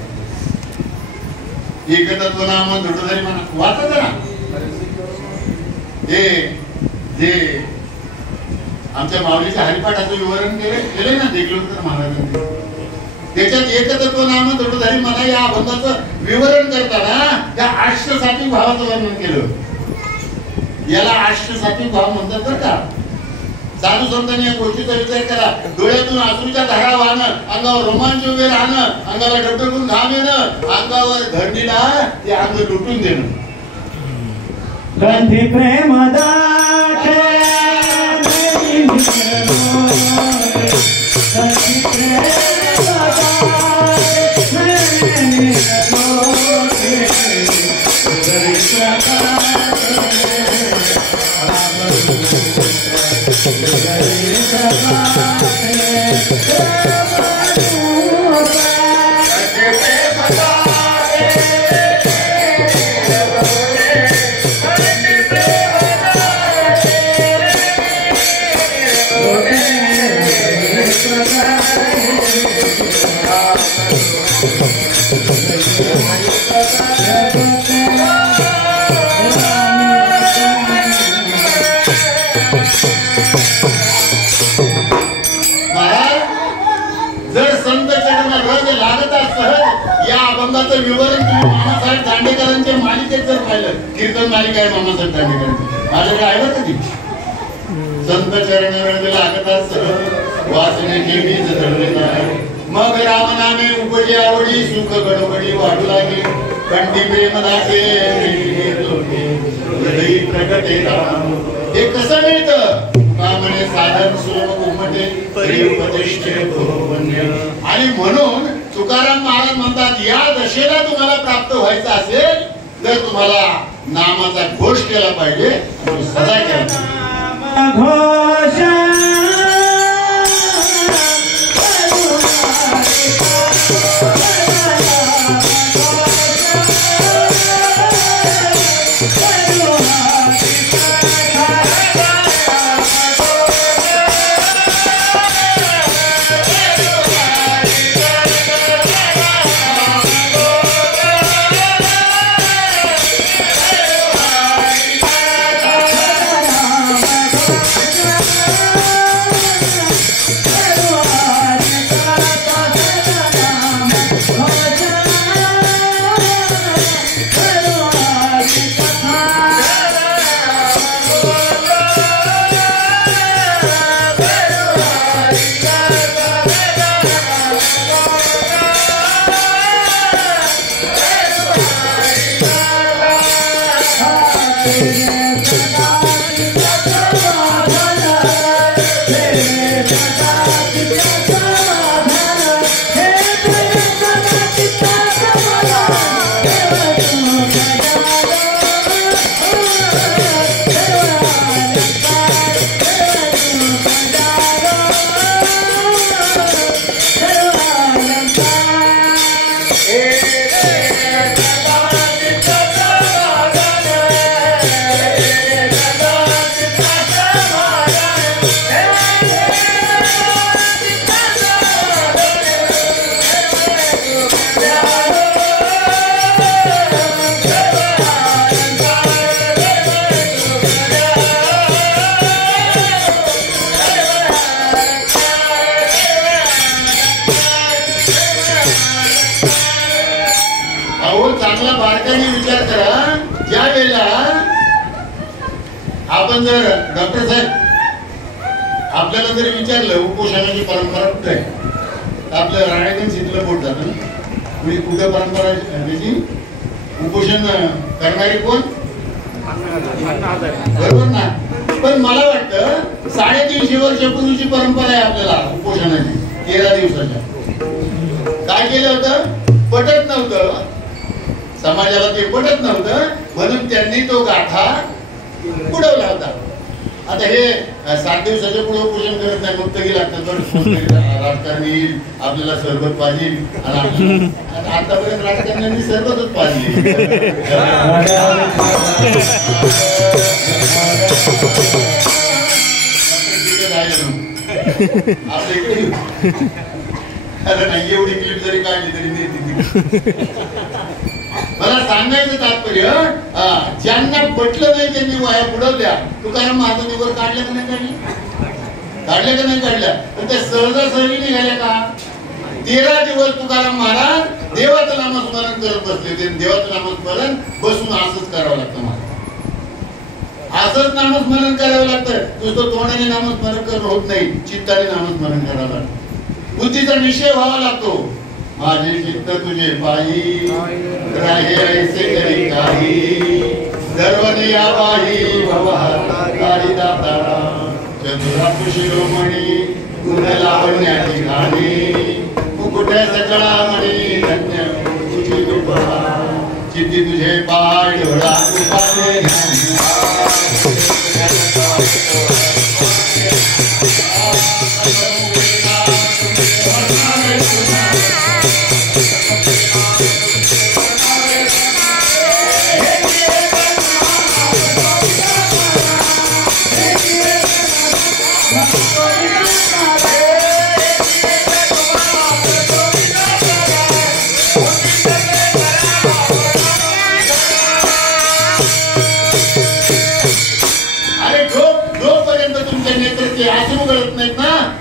एकतत्व नाम धुटधरी म्हणा वाचत ना जे आमच्या माऊलीच्या हरिपाठाचं विवरण केले ना देगलूरकर महाराजांनी. त्याच्यात एकतत्व नाम धुटधरी म्हणा या अभंगाचं विवरण करताना त्या आष्टसात्विक भावाचं वर्णन केलं. याला आष्टसात्विक भाव म्हणतात बरं का. साधू संतांनी या गोष्टीचा विचार करा. डोळ्यातून अश्रूच्या धारा वाहणं, अंगावर रोमांच उभे राहणं, अंगाला डबडबून घाम येणं, अंगावर धरणीला ते अंग लुटून देणं. गंधी प्रेम दाटे विवरण तुम्ही मामासाहेब दांडेकरांच्या मालिकेत जर पाहिलं, कीर्तन मालिका आहे मामासाहेब दांडेकरांची, माझ्याकडे आहे बरं कधी. संत चरण रंग लागतात सर वासने केवीच धरलेला मग रामनामे उपजी आवडी सुख गडबडी वाढू लागली कंठी प्रेम दाटे हृदय प्रगटे राम. हे कसं मिळतं? कामणे साधन सुलभ उमटे परिपदिष्टे भवन्य. आणि म्हणून तुकाराम महाराज म्हणतात या दशेला तुम्हाला प्राप्त व्हायचं असेल तर तुम्हाला नामाचा घोष केला पाहिजे, सदा केला घोष. ज्या वेळेला आपण जर डॉक्टर साहेब आपल्याला जर विचारलं उपोषणाची परंपरा कुठे आहे, तर आपलं राणेगंज इथलं बोट जातं. कुठे परंपरा त्याची? उपोषण करणारी कोण? बरोबर ना. पण मला वाटतं 350 वर्षापूर्वीची परंपरा आहे आपल्याला उपोषणाची 13 दिवसाच्या. काय केलं होतं? पटत नव्हतं समाजाला, ते पटत नव्हतं म्हणून त्यांनी तो गाठा उडवला होता. आता हे 7 दिवसाच्या पुढे उपोषण करत नाही, मुक्तगी लागतात. राजकारणी येईल, आपल्याला सरबत पाहिजे, आणि आतापर्यंत राजकारण्यांनी सरबतच पाहिजे. अरे नाही, एवढी क्लिप जरी काढली तरी नाही. मला सांगायचं तात्पर्य, ज्यांना पटलं नाही त्यांनी वाया बुडवल्या. तुकाराम महाराजांनी वर काढल्या का नाही काढल्या का नाही काढल्या? पण त्या सहजासहजी निघाल्या का? 13 दिवस तुकाराम महाराज देवाचं नामस्मरण करत बसले होते. देवाचं नामस्मरण बसून असंच करावं लागतं. मला असंच नामस्मरण करावं लागतं. नुसतं तोंडाने नामस्मरण करणं होत नाही, चित्ताने नामस्मरण करावं लागतं. बुद्धीचा विषय व्हावा लागतो. माझे चित्त तुझे पायी राहे ऐसे करी काही, सर्वने या बाही भवहारी दाता चतुरा शिरोमणी गुण लावण्याची घाणी, मुकुट्या सगळा मणी धन्य तुझी कृपा, चित्ती तुझे पाय डोळा तुपाने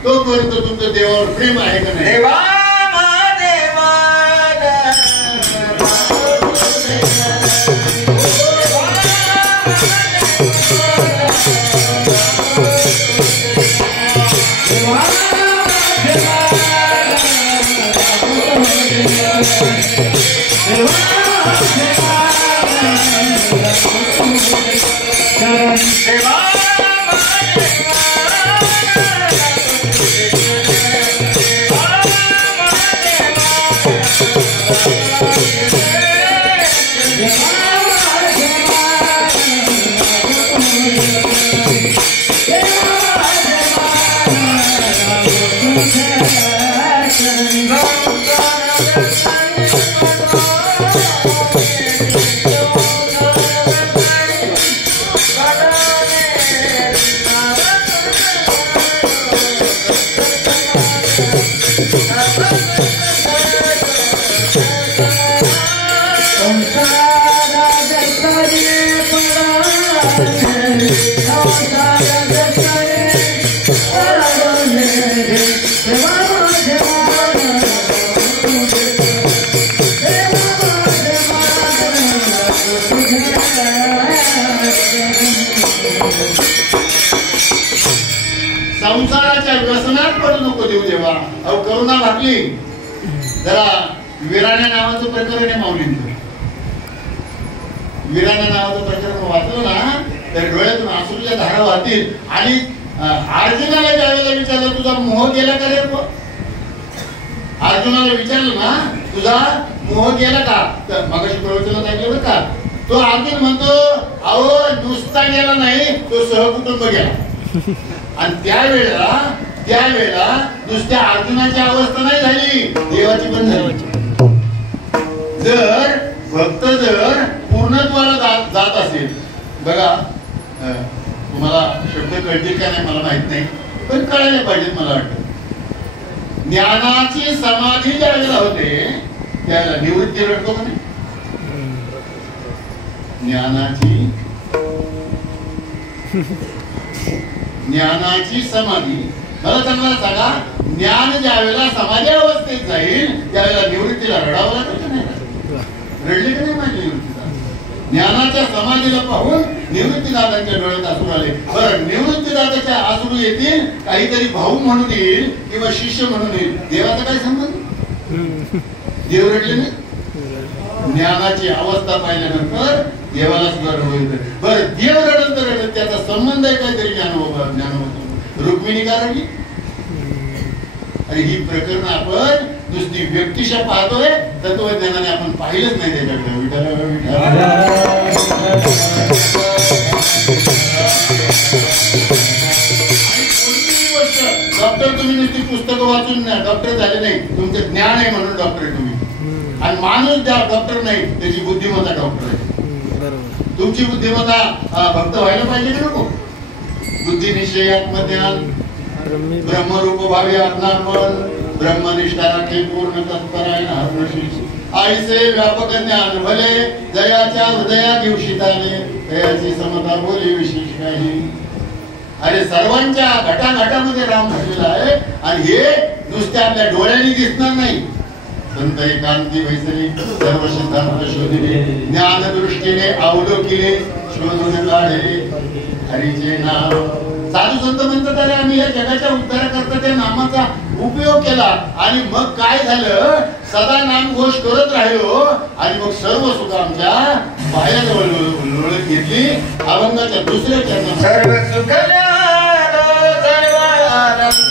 तोपर्यंत तुमचं देवावर प्रेम आहे का नाही? देवा संसाराच्या व्यसनात पडू नको देऊ देवा. अहो करुणा भागली. जरा विराण्या नावाचं प्रकरण आहे माऊलींचं. विराण्या नावाचं प्रकरण वाचलं ना तर डोळ्यातून अश्रूच्या धारा वाहतील. आणि अर्जुनाला ज्यावेळेला विचारलं तुझा मोह गेला का रे? अर्जुनाला विचारलं ना तुझा मोह गेला का? तर मगाशी प्रवचनात ऐकलं का? तो अर्जुन म्हणतो अहो नुसता गेला नाही, तो सहकुटुंब गेला. आणि त्यावेळेला नुसत्या अर्जुनाची अवस्था नाही झाली, देवाची पण झाली. जर भक्त जर पूर्णत्वाला जात असेल, बघा तुम्हाला शब्द कळतील का नाही मला माहित नाही, पण कळायला पाहिजेत. मला वाटतं ज्ञानाची समाधी ज्या वेळेला होते त्याला निवृत्ती रडतो का नाही? ज्ञानाची समाधी. मला चांगला सांगा, ज्ञान ज्या वेळेला समाधी अवस्थेत जाईल त्यावेळेला निवृत्तीला रडावं लागत नाही? रडले का नाही माझ्या निवृत्तीला? ज्ञानाच्या समाधीला पाहून निवृत्तीदादांच्या डोळ्यात असून आले. बरं, निवृत्तीदादाच्या आसरू येतील, काहीतरी भाऊ म्हणून येईल किंवा शिष्य म्हणून येईल. देवाचा काय संबंध? देव रडले नाही. ज्ञानाची अवस्था पाहिल्यानंतर देवाला सुद्धा रडवलं. बरं, देव रडत रडत त्याचा संबंध आहे काहीतरी ज्ञानोबा रुक्मिणी का रडली? अरे ही प्रकरण आपण नुसती व्यक्तिशः पाहतोय, तत्वज्ञानाने आपण पाहिलंच नाही त्याच्याकडे. डॉक्टर तुम्ही नुसती पुस्तकं वाचून डॉक्टर झाले नाही, तुमचं ज्ञान आहे म्हणून डॉक्टर तुम्ही. आणि माणूस डॉक्टर नाही, त्याची बुद्धिमत्ता डॉक्टर आहे. तुमची बुद्धिमत्ता भक्त व्हायला पाहिजे की नको? बुद्धी निश्चय आत्मज्ञान ब्रह्मरूप भावी आत्मार्पण ब्रह्मनिष्ठा राखे पूर्ण तत्परायण हरणशील आईचे व्यापक ज्ञान भले जयाच्या हृदया घेऊ शीताले तयाची समता बोली विशेष काही. अरे सर्वांच्या घटाघटामध्ये राम भरलेला आहे आणि हे नुसत्या आपल्या डोळ्यांनी दिसणार नाही. संत एकांती वैसली सर्व सिद्धांत शोधिले ज्ञान दृष्टीने अवलोकिले शोधून काढले हरीचे नाम. साधू संत म्हणतात अरे आम्ही या जगाच्या उद्धाराकरता त्या नामाचा उपयोग केला आणि मग काय झालं, सदा नामघोष करत राहिलो आणि मग सर्व सुख आमच्या पायाजवळ लोळत घेतली. अभंगाच्या दुसऱ्या चरणात सर्व सुख सर्व आनंद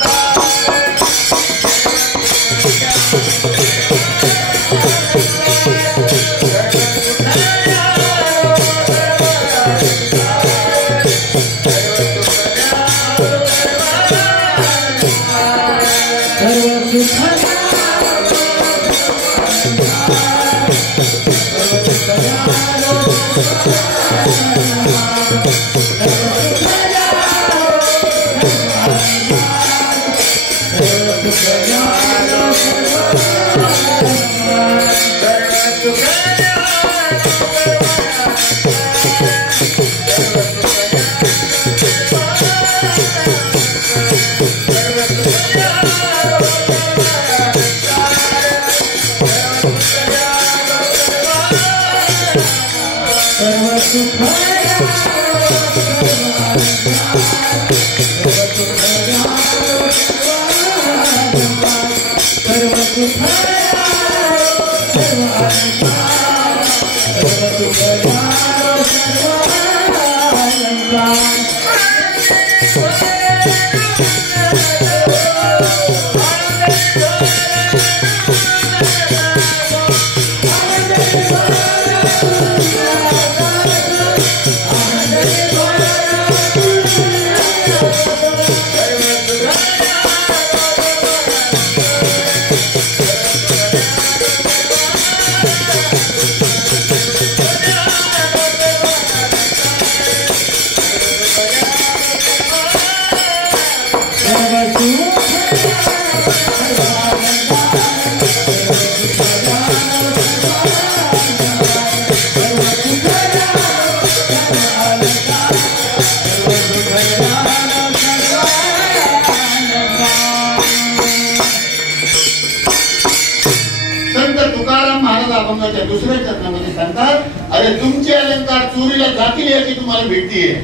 दुसऱ्या चरणामध्ये सांगतात अरे तुमचे अलंकार चोरीला जातील याची तुम्हाला भीती आहे.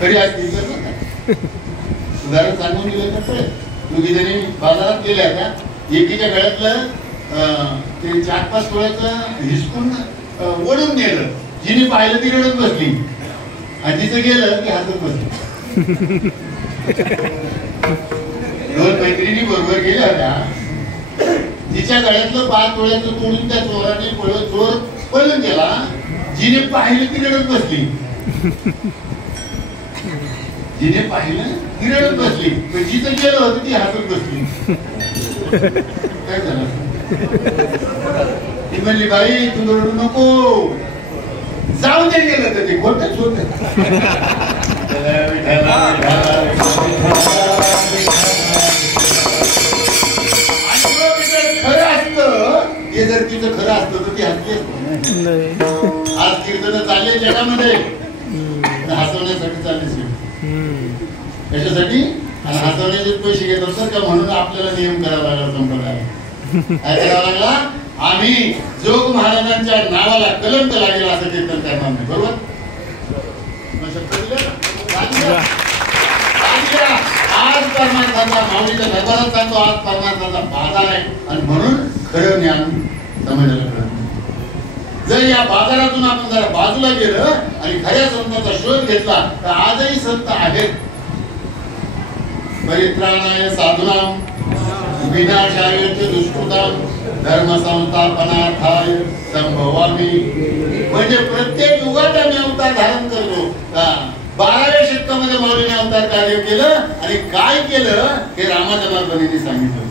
तरी आज उदाहरण सांगून दिलं तर दोघी जणी बाजारात गेल्या त्या एकीच्या गळ्यातलं ते 4-5 तोळ्याचं हिसकून ओढून नेलं. जिने पाहिलं ती रडत बसली आणि जिचं गेलं ती हसत बसली. 2 मैत्रिणी बरोबर गेल्या होत्या. तिच्या गळ्यातलं 5 तोळ्याचं तोडून त्या चोराने चोर पळून गेला. जिने पाहिलं ती रडत बसली. जिने पाहिलं ती रडत बसली, पण जिचं गेलं होतं ती हसत बसली. काय झालं? ती म्हणली बाई तू रडू नको, जाऊ दे. गेलं तर ते खोटच होत. हे जर तिचं खरं असतं तर ती हसली असते. आज कीर्तन चालले जगामध्ये हसवण्यासाठी चालले. कशासाठी? आणि हसवण्याचे पैसे घेत असतात का म्हणून आपल्याला नियम करावा लागला. संप्रदाय काय करावा लागला? आम्ही जोग महाराजांच्या नावाला कलंक लागेल असं कीर्तन करणार नाही. बरोबर? आज परमार्थाचा माऊलीच्या दरबारात सांगतो, आज परमार्थाचा बाजार आहे आणि म्हणून खरं ज्ञान समजायला कळत नाही. जर या बाजारातून आपण जरा बाजूला गेलं आणि खऱ्या संतांचा शोध घेतला तर आजही संत आहेत. परित्राणाय साधूनाम विनाशाय च दुष्कृताम धर्म संस्थापनार्थाय संभवामी. म्हणजे प्रत्येक युगात आम्ही अवतार धारण करतो. 12व्या शतकामध्ये माऊलीने अवतार कार्य केलं आणि काय केलं हे रामाजनार्दनीने सांगितलं.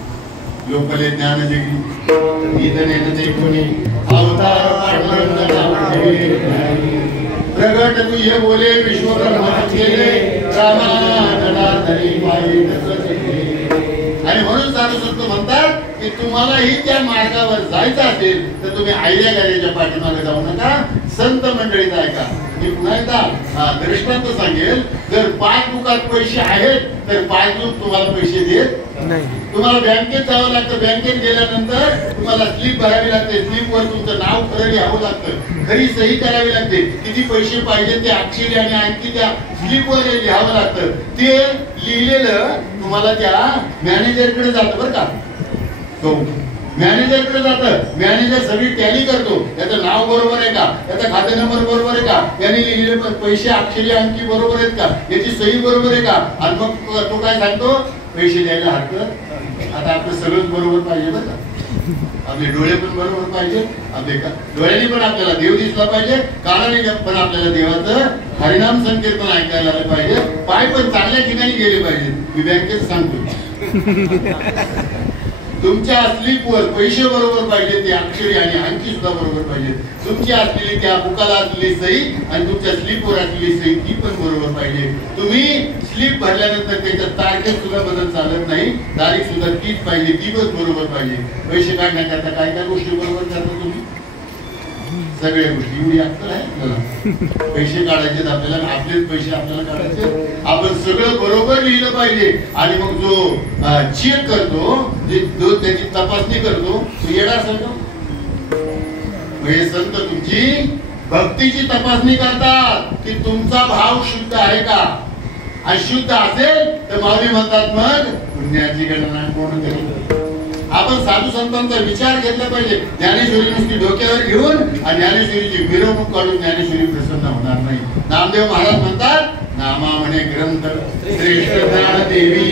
लोकले ज्ञान जगी इदनेन देखुनी अवतार प्रगट तुझे बोले विश्व ब्रह्मा केले रामाजनार्दनी आणि म्हणून साधू संत म्हणतात की तुम्हालाही त्या मार्गावर जायचं असेल तर तुम्ही आयल्या गाड्याच्या पाठीमागे जाऊ नका, संत मंडळीत ऐका. मी पुन्हा एकदा दृष्टांत सांगेल. जर पासबुकात पैसे आहेत तर पासबुक तुम्हाला पैसे देत नाही. तुम्हाला बँकेत जावं लागतं. बँकेत गेल्यानंतर तुम्हाला स्लिप भरावी लागते. स्लिपवर तुमचं नाव खरं लिहावं लागतं, खरी सही करावी लागते. किती पैसे पाहिजे ते अक्षरी आणि आणखी त्या स्लिपवर लिहावं लागतं. ते लिहिलेलं तुम्हाला त्या मॅनेजरकडे जातं बरं का. मॅनेजरकडे जातं. मॅनेजर सगळी टॅली करतो. त्याचं नाव बरोबर आहे का, त्याचा खाते नंबर बरोबर आहे का, त्याने लिहिलेले पैसे अक्षरी अंकी बरोबर आहेत का, याची सही बरोबर आहे का. आणि मग तो काय सांगतो, पैसे द्यायला हरकत. आता आपलं सगळंच बरोबर पाहिजे बरं का. आपले डोळे पण बरोबर पाहिजे. आपले डोळ्यांनी पण आपल्याला देव दिसला पाहिजे, कानाने पण आपल्याला देवाचं हरिनाम संकीर्तन ऐकायला आलं पाहिजे. पाय पण चांगल्या ठिकाणी गेले पाहिजे. मी बँकेत सांगतो तुमच्या स्लिपवर पैसे बरोबर पाहिजे, ते अक्षरी आणि अंकी सुद्धा बरोबर पाहिजे. तुमची असलेली त्या बुकाला असलेली सही आणि तुमच्या स्लिपवर असलेली सही ती पण बरोबर पाहिजे. तुम्ही स्लिप भरल्यानंतर त्याच्या तारखेत सुद्धा बदल चालत नाही. तारीख सुद्धा तीच पाहिजे, ती पण बरोबर पाहिजे. पैसे काढण्याकरता काय काय गोष्टी बरोबर करता तुम्ही? सगळ्या गोष्टी. एवढी अक्कल आहे आपल्याला. पैसे काढायचे आपल्याला, आपलेच पैसे आपल्याला काढायचे. आपण सगळं बरोबर लिहिलं पाहिजे. आणि मग जो चेक करतो, जो त्याची तपासणी करतो, तो येडा असतो. हे संत तुमची भक्तीची तपासणी करतात की तुमचा भाव शुद्ध आहे का. आणि शुद्ध असेल तर माऊली म्हणतात मग पुण्याची गणना कोण करेल. आपण साधू संतांचा विचार घेतला पाहिजे. ज्ञानेश्वरी नुसती डोक्यावर घेऊन आणि ज्ञानेश्वरीची मिरवणूक काढून ज्ञानेश्वरी प्रसन्न होणार नाही. नामदेव महाराज म्हणतात, नामा म्हणे ग्रंथ श्रेष्ठ ज्ञान देवी.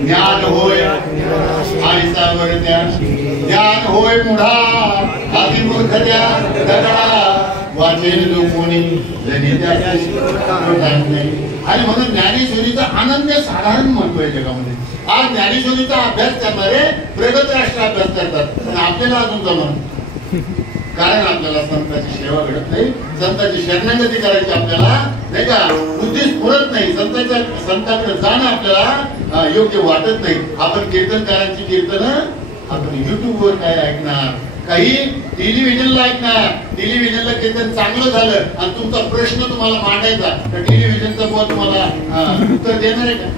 ज्ञान होय आईसावर ज्ञान होय मुढा आधी मूर्खत्या दगडा वाचेल जो कोणी आणि म्हणून ज्ञानेश्वरीचा अनन्य साधारण महत्व आहे जगामध्ये. आज ज्ञानेश्वरीचा अभ्यास करणारे प्रगत राष्ट्र अभ्यास करतात पण आपल्याला अजून जमत. कारण आपल्याला संतांची सेवा घडत नाही, संतांची शरणागती करायची आपल्याला नाही का बुद्धी स्फुरत नाही. संतांकडे जाणं आपल्याला योग्य वाटत नाही. आपण कीर्तनकारांची कीर्तनं आपण युट्यूबवर काय ऐकणार, काही टेलिव्हिजनला ऐकणार. टेलिव्हिजनला कीर्तन चांगलं झालं आणि तुमचा प्रश्न तुम्हाला मांडायचा तर टेलिव्हिजनचा बुवा तुम्हाला उत्तर देणार आहे का?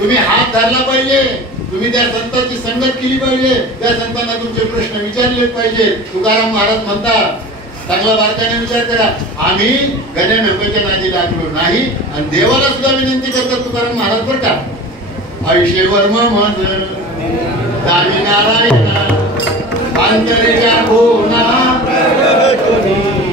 तुम्ही हात धरला पाहिजे. तुम्ही त्या संतांची संगत केली पाहिजे. त्या संतांना तुमचे प्रश्न विचारले पाहिजे. तुकाराम महाराज म्हणतात, चांगला बारकाने विचार करा. आम्ही गण्या नंबरच्या नादी लागलो नाही आणि देवाला सुद्धा विनंती करतात तुकाराम महाराज बरं का. आयुष्य वर्म माझ दानी नारायण अंतरेच्या कोणा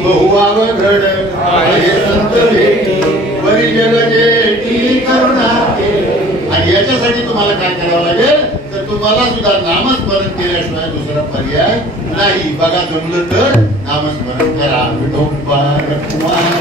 बहुवावघड आहे संत भेटी वरी जग जेठी करुणा केली. आणि याच्यासाठी तुम्हाला काय करावं लागेल तर तुम्हाला सुद्धा नामस्मरण केल्याशिवाय दुसरा पर्याय नाही. बघा जमलं तर नामस्मरण करा. विठोबा रखुमाई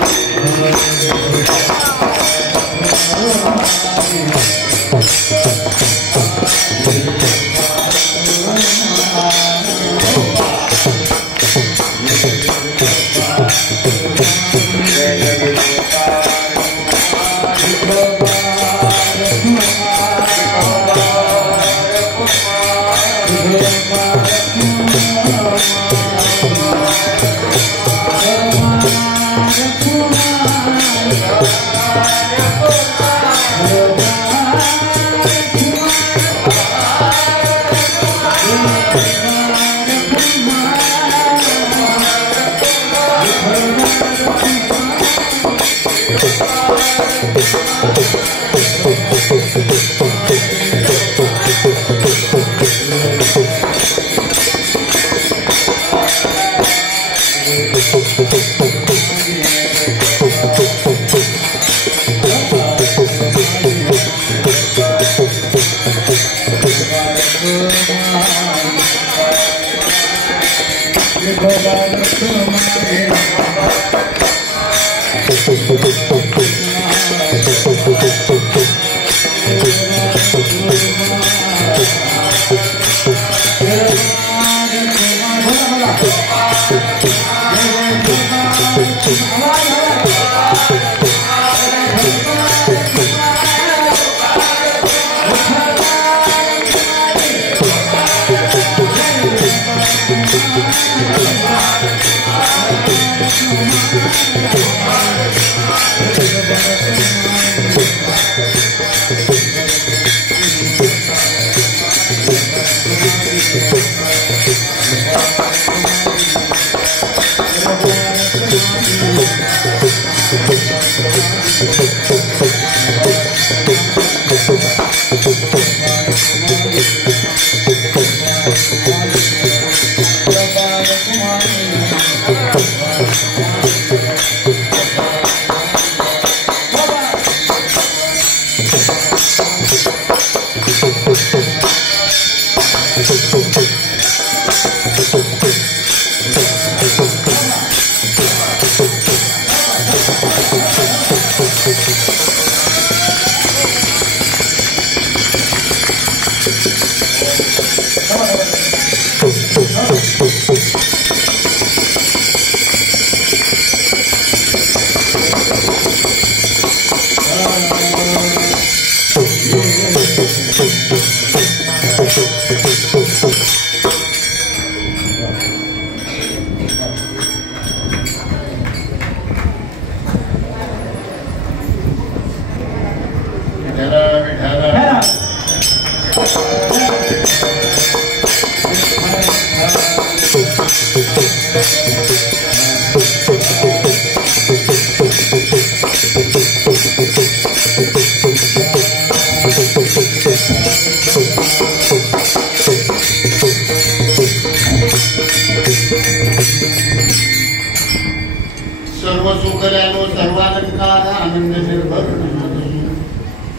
सर्व सुखल्यानो सर्वालंकार आनंद निर्भर.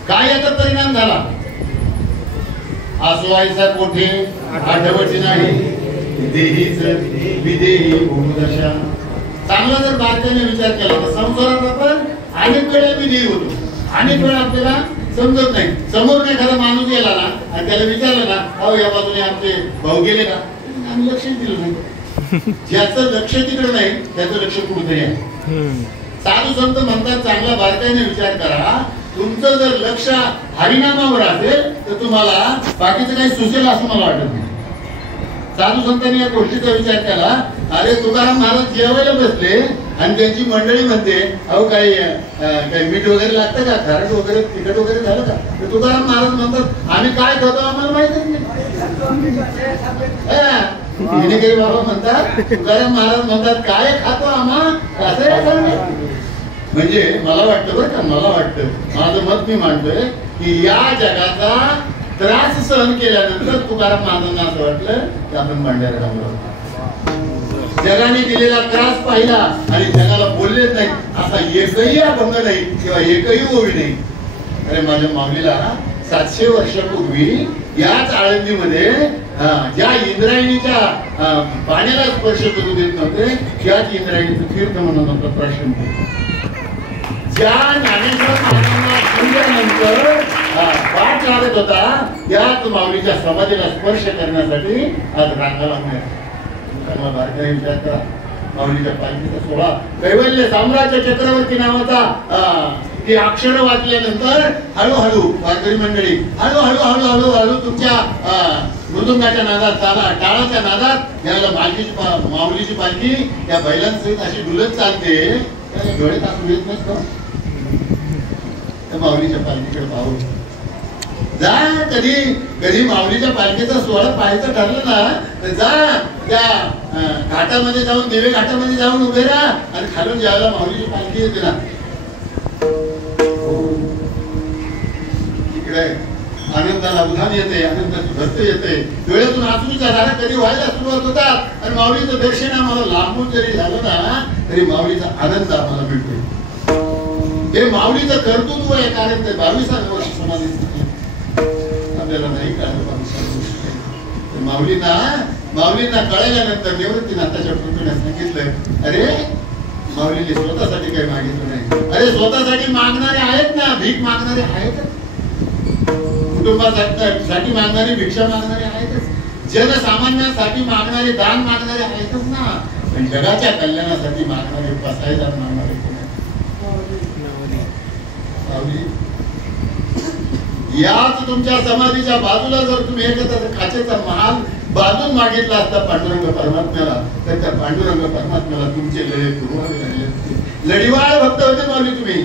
काय याचा परिणाम झाला? आसवायचा कोठे आठवची नाही देहीच विदेही भूमदशा. चांगला जर बारकाईने विचार केला तर संसारात आपण अनेक वेळा विदेही होतो, अनेक वेळा आपल्याला समजत नाही. समोर एखादा माणूस गेला ना आणि त्याला विचारलं ना, अहो या बाजूने आमचे भाऊ गेले का, आम्ही लक्ष दिलं नाही. ज्याचं लक्ष तिकडे नाही त्याचं लक्ष कुठेतरी आहे. साधू संत म्हणतात चांगला बारकाईने विचार करा. तुमचं जर लक्ष हरिनामावर असेल तर तुम्हाला बाकीचं काही सुचेल असं मला वाटत नाही. साधू संतांनी या गोष्टीचा विचार केला. अरे तुकाराम महाराज जेवायला बसले आणि त्यांची मंडळी म्हणते, अहो काही मीठ वगैरे लागतं का, खारट वगैरे तिखट वगैरे झालं का? तर तुकाराम महाराज म्हणतात आम्ही काय खातो आम्हाला माहितच नाही. बाबा म्हणतात, तुकाराम महाराज म्हणतात काय खातो आम्हा असं. म्हणजे मला वाटतं बरं का, मला वाटतं, माझं मत मी मांडतोय की या जगाचा त्रास सहन केल्यानंतर तुकाराम महाराजांना असं वाटलं की आपण भांड्याला घालू. जगाने दिलेला त्रास पाहिला आणि जगाला बोललेच नाही, असा एकही अभंग नाही किंवा एकही ओवी नाही. अरे माझ्या माऊलीला 700 वर्षापूर्वी याच आळंदीमध्ये ज्या इंद्रायणीच्या पाण्याला स्पर्श करू देत नव्हते त्याच इंद्रायणीचं तीर्थ म्हणून होतं प्रश्न. ज्या ज्ञानेश्वर महाराजांना पूजल्यानंतर पाठ लागत होता त्याच माऊलीच्या समाधीला स्पर्श करण्यासाठी आज रांगा लागल्या. भारतीय विचार करा, माऊलीच्या पालखीचा सोहळा कैवल्य साम्राज्य चक्रवर्ती नावाचा ती अक्षर वाचल्यानंतर हळूहळू वारकरी मंडळी हळूहळू हळूहळू हळू तुमच्या मृदुंगाच्या नादात टाळाच्या नादात याला माऊलीची पालखी त्या बैलांसहित अशी डुलत चालते. डोळे तासून येत नाहीत का त्या माऊलीच्या पालखीकडे पाहू जा. कधी कधी माऊलीच्या पालखीचा सोहळा पाहायचं ठरलं ना तर जा त्या घाटामध्ये जाऊन दिवे घाटामध्ये जाऊन उभे राहा आणि खालून ज्यावेळेला माऊलीची पालखी येते ना इकडे आनंदाला उधाण येते, आनंदाची भरत येते, डोळ्यातून आसूच्या धारा कधी व्हायला सुरुवात होतात आणि माऊलीचं दर्शन आम्हाला लांबून जरी झालं ना तरी माऊलीचा आनंद आम्हाला मिळतो. हे माऊलीचं कर्तृत्व आहे. कारण ते 22व्या वर्षी समाधी आपल्याला नाही कळलं. माऊलींना कळल्यानंतर निवृत्तीनाथाच्या पुतण्यास सांगितलं अरे माऊलीने स्वतःसाठी काही मागितलं नाही. अरे स्वतःसाठी मागणारे आहेत ना, भीक मागणारे आहेत, कुटुंबासाठी मागणारे, भिक्षा मागणारे आहेतच, जनसामान्यांसाठी मागणारे, दान मागणारे आहेतच ना. पण जगाच्या कल्याणासाठी मागणारे, बसायदार मागणारे याच तुमच्या समाधीच्या बाजूला जर तुम्ही एखादा काचेचा महाल बाजून मागितला असता पांडुरंग परमात्म्याला तर त्या पांडुरंग परमात्म्याला तुमचे लढे पुरवावे लागले. लढीवाळ भक्त होते माऊली, तुम्ही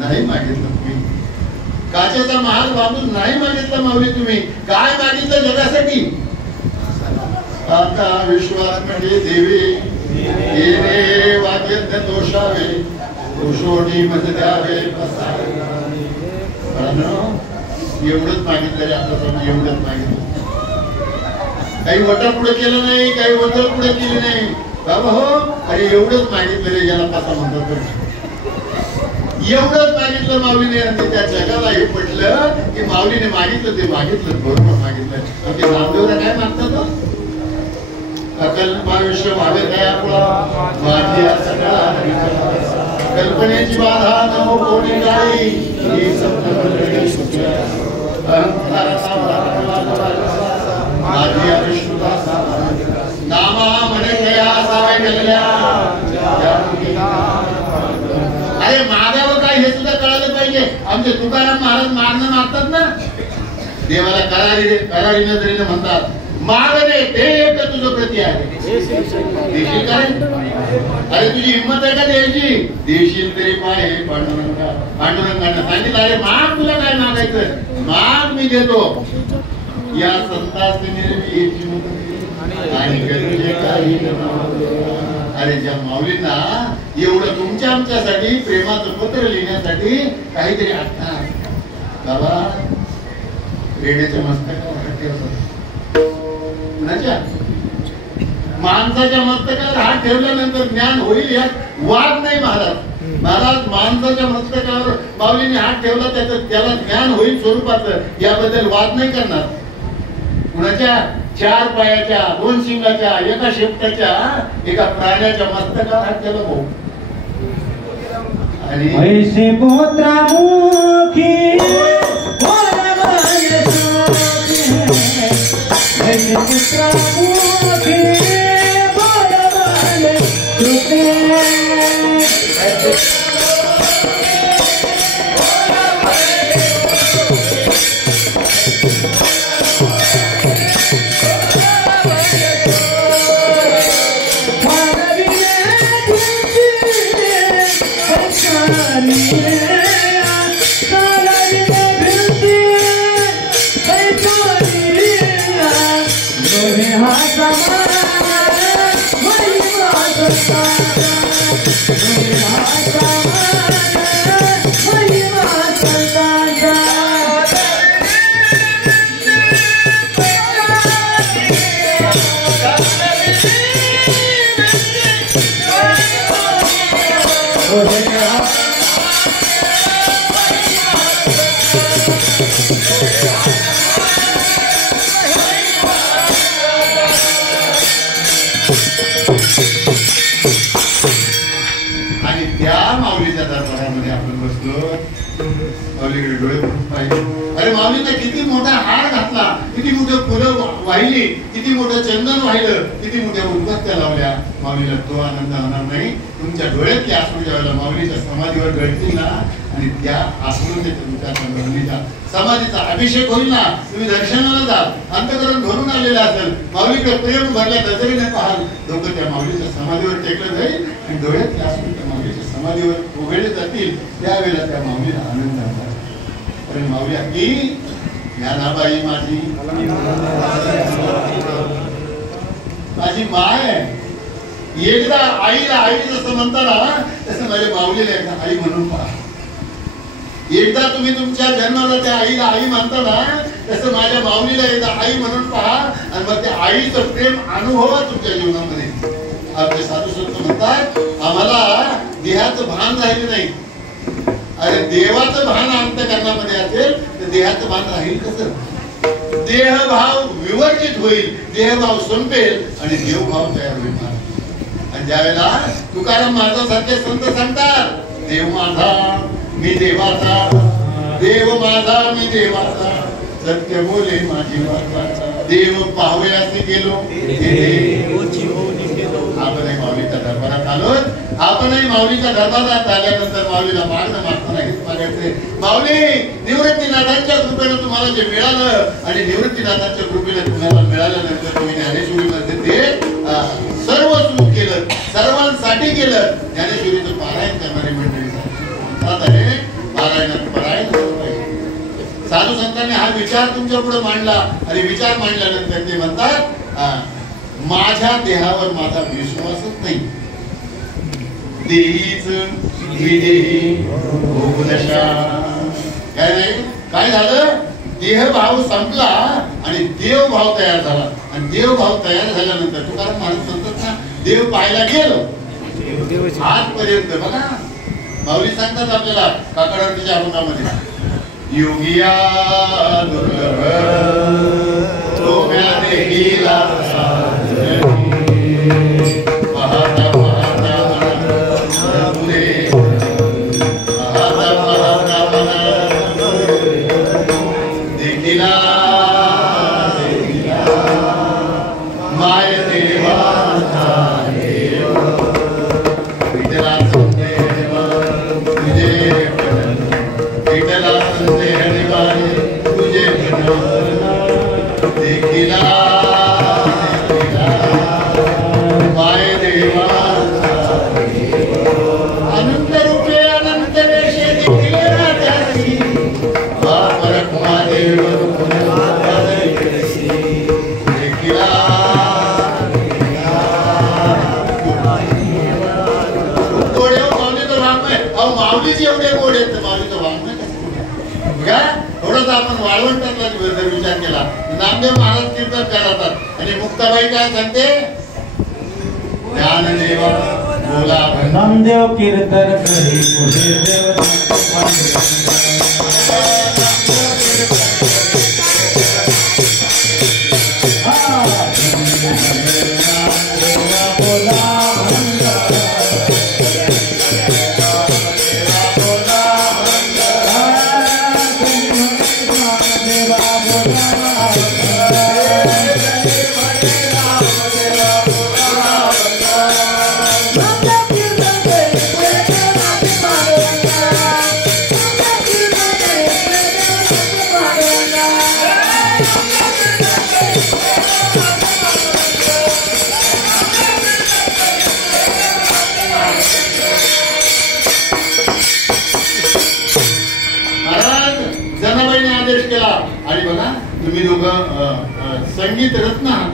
नाही मागितलं. तुम्ही काचेचा महाल बांधून नाही मागितलं माऊली. तुम्ही काय मागितलं जगासाठी? आता विश्वात्मने देवी येणे वाद्य दोषावे दोषोनी मज द्यावे एवढंच मागितलं रे आपल्यासाठी. एवढंच मागितलं, काही वटा पुढे केलं नाही, काही वजळ पुढे केली नाही बाबा. हो अरे एवढंच मागितलं रे, याला पासा म्हणतात. एवढंच मागितलं माऊलीने आणि त्या जगाला हे पटलं की माऊलीने मागितलं ते मागितलं, बरोबर मागितलं. आमचे नामदेवला काय मागतात? अकल्पायुष्य व्हावे दयापुळा माझी कल्पनेची बाधा नको कोणी काही माझी अविष्णुता नामा म्हणे कया सावे गेल्या. अरे मागावं काय हे सुद्धा कळालं पाहिजे. आमचे तुकाराम महाराज मागणं मागतात ना, देवाला करारी नजरेने म्हणतात मागणे ते एक तुझं प्रती आहे. देशील काय? अरे तुझी हिंमत आहे का द्यायची? देशील तरी पाय. पांडुरंगाने सांगितलं अरे माग, तुला काय मागायचं माग, मी देतो. या संतांनी अरे ज्या माऊलींना एवढं तुमच्या आमच्यासाठी प्रेमाचं पत्र लिहिण्यासाठी काहीतरी आठवतात बाबा. रेड्याच्या मस्तकावर हात ठेवतात, माणसाच्या मस्तकावर हात ठेवल्यानंतर ज्ञान होईल यात वाद नाही. महाराज माणसाच्या मस्तकावर माऊलीने हात ठेवला त्याला ज्ञान होईल स्वरूपाचं, याबद्दल वाद नाही करणार. कुणाच्या 4 पायाच्या 2 शिंगाच्या एका शेपटाच्या एका प्राण्याच्या मस्तकावर हात ठेवला भाऊ. आणि ऐसे पोत्रामुखी ऐसे पुत्रामुखी बोलवाले Hey, माऊलीकडे डोळे भरून पाहिले. अरे माऊलींना किती मोठा हार घातला, किती मोठं फुलं वाहिली, किती मोठं चंदन वाहिलं, किती मोठ्या उदबत्त्या लावल्या. माऊलीला तो आनंद होणार नाही. तुमच्या डोळ्यातले अश्रू ज्यावेळेला माऊलीच्या समाधीवर गळतील ना, आणि त्या अश्रूने तुमच्या माऊलीच्या समाधीचा अभिषेक होईल ना, तुम्ही दर्शनाला जाल, अंतःकरण भरून आलेलं असेल, माऊलीकडे प्रेम भरल्या नजरेने पाहाल, लोक त्या माऊलीच्या समाधीवर टेकलं जाईल आणि डोळ्यातले अश्रू त्या माऊलीच्या समाधीवर उघडले जातील. त्यावेळेला त्या माऊलीला आनंद होणार. कारण माऊली की ज्ञानाबाई माझी माय आहे. एकदा आईला आई जसं म्हणताना तसं माझ्या माऊलीला एकदा आई म्हणून पहा. एकदा तुम्ही तुमच्या जन्माला त्या आईला आई म्हणता ना, तसं माझ्या माऊलीला एकदा आई म्हणून पहा, आणि मग त्या आईचं प्रेम अनुभवा तुमच्या जीवनामध्ये. आपले साधू संत म्हणतात आम्हाला देहाचं भान राहिलं नाही. अरे देवाचं भान अंतःकरणामध्ये असेल तर देहाचं भान राहील कसं? देहभाव विवर्जित होईल, देहभाव संपेल आणि देवभाव तयार होईल. आणि ज्यावेळेला तुकाराम महाराजांसारखे संत सांगतात देव माझा मी देवाचा, देव माझा मी देवाचा, सत्य बोले माझी वाचा, देव पाहावयाचे गेलो. आपणही माऊलीच्या दरबारात आलो. आपणही माऊलीच्या दरबारात आल्यानंतर माऊलीला मागायचे, माऊली निवृत्तीनाथांच्या कृपेने तुम्हाला जे मिळालं, आणि निवृत्तीनाथांच्या कृपेने तुम्हाला मिळाल्यानंतर तुम्ही ज्ञानेश्वरीमध्ये ते सर्व सुरू केलं, सर्वांसाठी केलं. ज्ञानेश्वरीचं पारायण करणारी मंडळी आहे, पारायणात पारायण पाहिजे. साधू संतांनी हा विचार तुमच्या पुढे मांडला, आणि विचार मांडल्यानंतर ते म्हणतात माझ्या देहावर माझा विश्वासच नाही. देहीच विदेही भोगदशा. काय नाही, काय झालं? देहभाव संपला आणि देवभाव तयार झाला. आणि देवभाव तयार झाल्यानंतर तुकाराम महाराज म्हणतात ना, देव पाहायला गेलो आजपर्यंत. बघा माऊली सांगतात आपल्याला काकडावरतीच्या अभंगामध्ये, योगिया दुर्लभ तो म्या देहीला पाहता पाहता मन पुरे, पाहता पाहता मन देखिला माय देवाचा देव, विठ्ठलाचं देव तुझे भजन, विठ्ठलाचं देव तुझे भजन, देखिला माय देवाचा देव, अनंत रूपे अनंत वेशे देखिले राजाची, परम महादेव देखिला माऊलीची एवढे गोड आहेत. माऊलीचं वाङ्मय कसं बघा. थोडंसं आपण वाळवंटातला जर विचार केला, नामदेव महाराज कीर्तन करतात आणि मुक्ताबाई काय सांगते, ज्ञानदेवा बोला नामदेव कीर्तन करी पुढे देव संगीत रत्न आहात.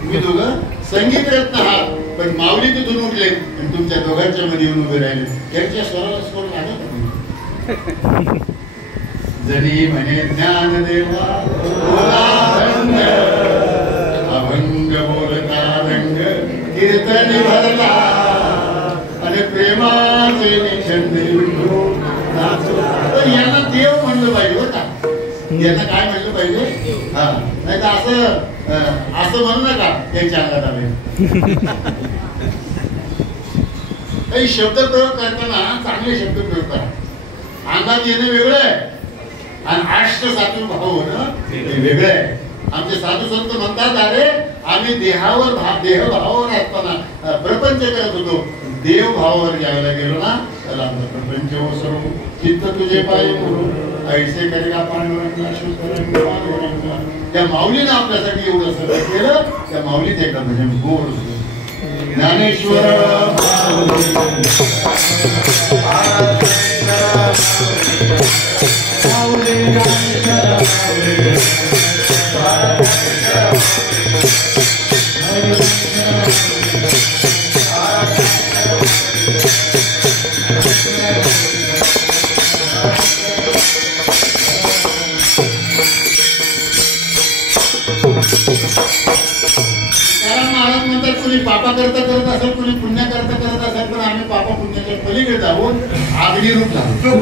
तुम्ही दोघं संगीत रत्न आहात, पण माऊली तिथून उठले आणि तुमच्या दोघांच्या मध्ये येऊन उभे राहिले. त्यांच्या स्वराला स्वर लागत जरी म्हणे ज्ञानदेवा अभंग बोलता रंग कीर्तन भरला, आणि प्रेमाचे यांना देव म्हणलं पाहिजे होता. यांना काय म्हणलं पाहिजे? हा, नाही तर असं म्हणू नका त्यांच्या अंगात आले. काही शब्द प्रयोग करताना चांगले शब्द प्रयोग करा. अंगात येणं वेगळं आहे आणि अष्ट सात्विक भाव होणं हे वेगळं आहे. आमचे साधू संत म्हणतात, अरे आम्ही देहभावावर असताना प्रपंच करत होतो, देव भावावर ज्यावेळेला गेलो ना त्याला आमचा प्रपंच ओसरू. चित्त तुझे पायी करू ऐसे करेगा पांडुरंगा शुद्धरंगा. त्या माऊलीनं आपल्यासाठी एवढं सगळं केलं. त्या माऊलीत एकदा भजन गोड ज्ञानेश्वर महाराज म्हणतात, कोणी पापा करता करत असेल, कोणी पुण्य करता करत असेल, पण आम्ही पापा पुण्याच्या पलीकडे जाऊन आगडी रूप झालो.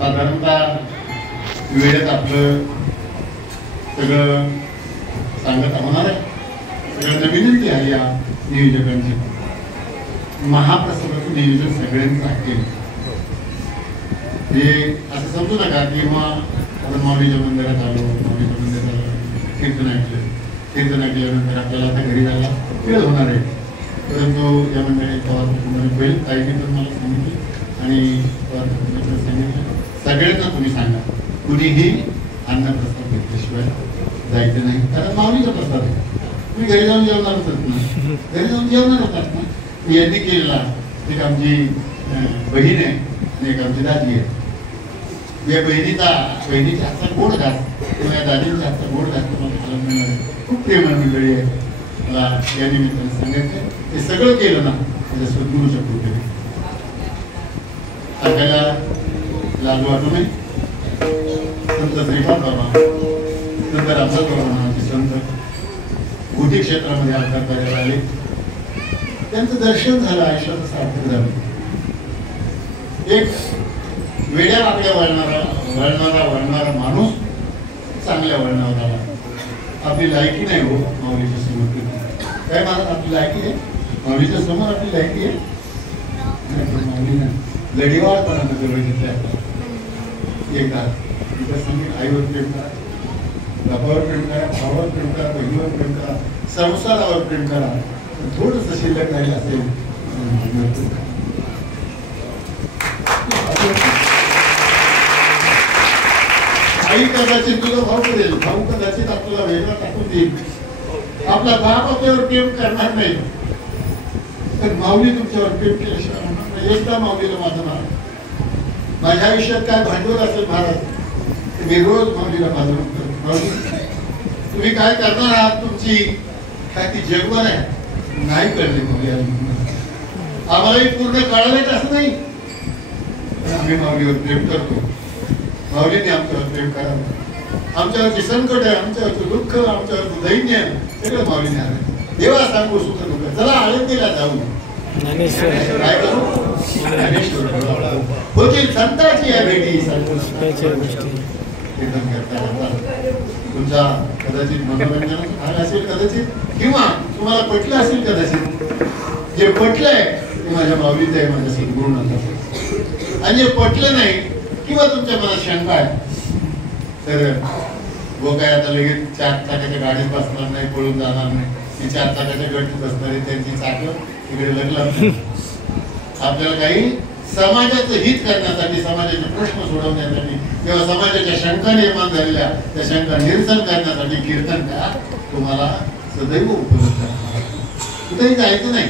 साधारणतः वेळेत आपलं सगळं सांगत होणार आहे. सगळ्यांना विनंती आहे या नियोजकांची, महाप्रसादाचं नियोजन सगळ्यांचं आहे. हे असं समजू नका की आपण माऊलीच्या मंदिरात आलो, माऊलीच्या मंदिरात आलो, कीर्तन ऐकल्यानंतर आपल्याला आता घरी जायला वेळ होणार आहे. परंतु या मंडळीच्या पहिली ताईने पण मला सांगितलं आणि सांगितलं, सगळ्यांना तुम्ही सांगा कुणीही अन्नप्रसाद घेतल्याशिवाय जायचं नाही. कारण माऊलीचा प्रसाद आहे. तुम्ही घरी जाऊन जेवणारच ना, घरी जाऊन जेवणार होतात ना. यांनी केलेला एक आमची बहीण आहे आणि एक आमची दादी आहे. या बहिणीच्या हातचा गोड घास किंवा या दादीच्या हातचा गोड घास तुम्हाला मिळणार आहे. खूप प्रेमळ मंडळी आहे. मला या निमित्ताने सांगायचं हे सगळं केलं ना त्याच्या सद्गुरूच्या कृपेने. सांगायला लाज वाटू नये. संत श्रीपाद बाबा, संत रामदास बाबा नावाचे संत बौद्धिक क्षेत्रामध्ये आकार करायला आले. त्यांचं दर्शन झालं, आयुष्याचं सार्थक झालं. एक वेड्या वाकड्या वळणारा माणूस चांगल्या वळणावर आला. आपली लायकी नाही हो माऊलीच्या समोर. काय मला आपली लायकी आहे माऊलीच्या समोर? आपली लायकी आहे माऊली नाही. लढीवाळपणानं जवळ घेतल्या. एकदा तिच्या संगीत आईवर प्रेम करा, बापावर प्रेम करा, भावावर प्रेम करा, बहिणीवर प्रेम करा, संसारावर प्रेम करा. थोडंसं शिल्लक राहिलं असेल आई कदाचित तुला भाऊ करेल, भाऊ कदाचित आपल्याला वेगळा टाकून देईल, आपला बाप आपल्यावर प्रेम करणार नाही, तर माऊली तुमच्यावर प्रेम केल्याशिवाय होणार नाही. एकदा माऊलीला माझं नाव, माझ्या आयुष्यात काय भांडवल असेल महाराज, मी रोज माऊलीला माझं म्हणतो, माऊली तुम्ही काय करणार आहात, तुमची काय ती जगभर आहे नाही कळली माऊली, आम्हालाही पूर्ण कळालंच असं नाही, आम्ही माऊलीवर प्रेम करतो. माऊलीने आमच्यावर प्रेम करावं, आमच्यावरची संकट आहे, आमच्यावरचं दुःख, आमच्यावरचं दैन्य सगळं माऊलीने आलं. देवा सांगू सुख दुःख, चला आळंदीला जाऊ, काय करू होतील संतांची या भेटी तुमचा कदाचित मनोरंजन भाग असेल कदाचित, किंवा तुम्हाला पटलं असेल कदाचित. जे पटलंय ते माझ्या माऊलीचं आहे, माझ्या सद्गुरूंचं, आणि जे पटलं नाही किंवा तुमच्या मनात शंका आहे तर वो काय आता लगेच 4 चाकाच्या गाडीत बसणार नाही, पळून जाणार नाही, ती 4 चाकाच्या गाडीत बसणारी त्यांची चाकं तिकडे लागलं. आपल्याला काही समाजाचं हित करण्यासाठी, समाजाचे प्रश्न सोडवण्यासाठी किंवा समाजाच्या शंका निर्माण झालेल्या त्या शंका निरसन करण्यासाठी कीर्तनकार तुम्हाला सदैव उपलब्ध आहे. कुठेही जायचं नाही,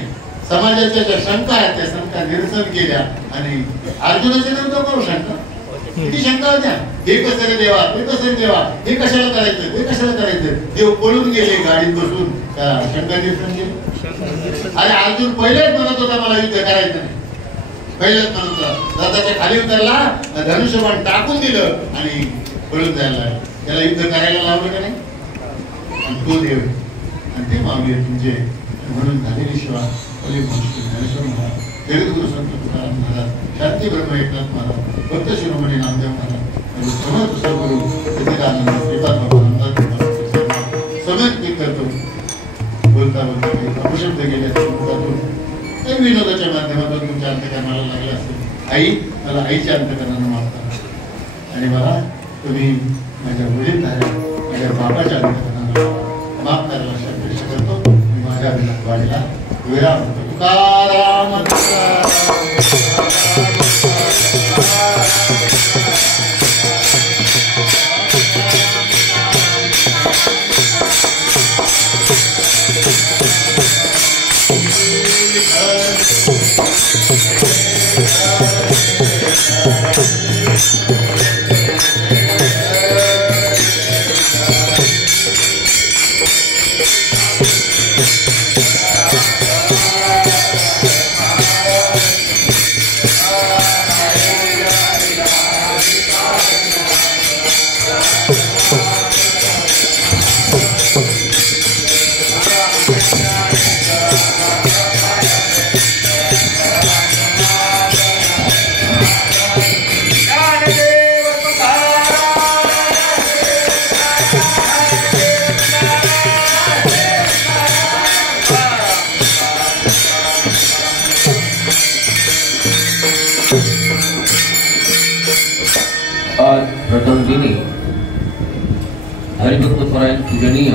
समाजाच्या ज्या शंका आहेत त्या शंका निरसन केल्या. आणि अर्जुनाचे नव्हतं करू शंका, किती शंका होत्या, हे कसं रे देवा, ते कसं रे देवा, हे कशाला करायचं, ते कशाला करायचं. देव पळून गेले गाडीत बसून, शंका निरसन केली. अरे अर्जुन पहिलेच म्हणत होता मला युद्ध करायचं नाही, पहिलेच म्हणत होता, रथाच्या खाली उतरला, धनुष्यबाण टाकून दिलं आणि पळून जायला लागला. त्याला युद्ध करायला लावलं का नाही, आणि तो देव आणि ते माऊली तुमचे. म्हणून झालेली शिवा ज्ञानेश्वर महाराज, जगद्गुरु संत तुकाराम महाराज, शांती ब्रह्म एकनाथ महाराज, भक्त शिरोमणी नामदेव महाराज, समर्थ सद्गुरु सच्चिदानंद श्रीपाद बाबा समर्पित करतो. बोलता बोलता अपशब्द गेल्याच्या मुखातून काही विनोदाच्या माध्यमातून तुमच्या अंतकरणाला लागले असेल. आई, मला आईच्या अंतकरणानं माफ करा, आणि मला तुम्ही माझ्या वडील माझ्या बाबाच्या अंतकरणाला माफ करायला अपेक्षा करतो. मी माझ्या वाडीला विराम करतो. तुकाराम आज प्रथम दिनी हरिभक्त परायण पूजनीय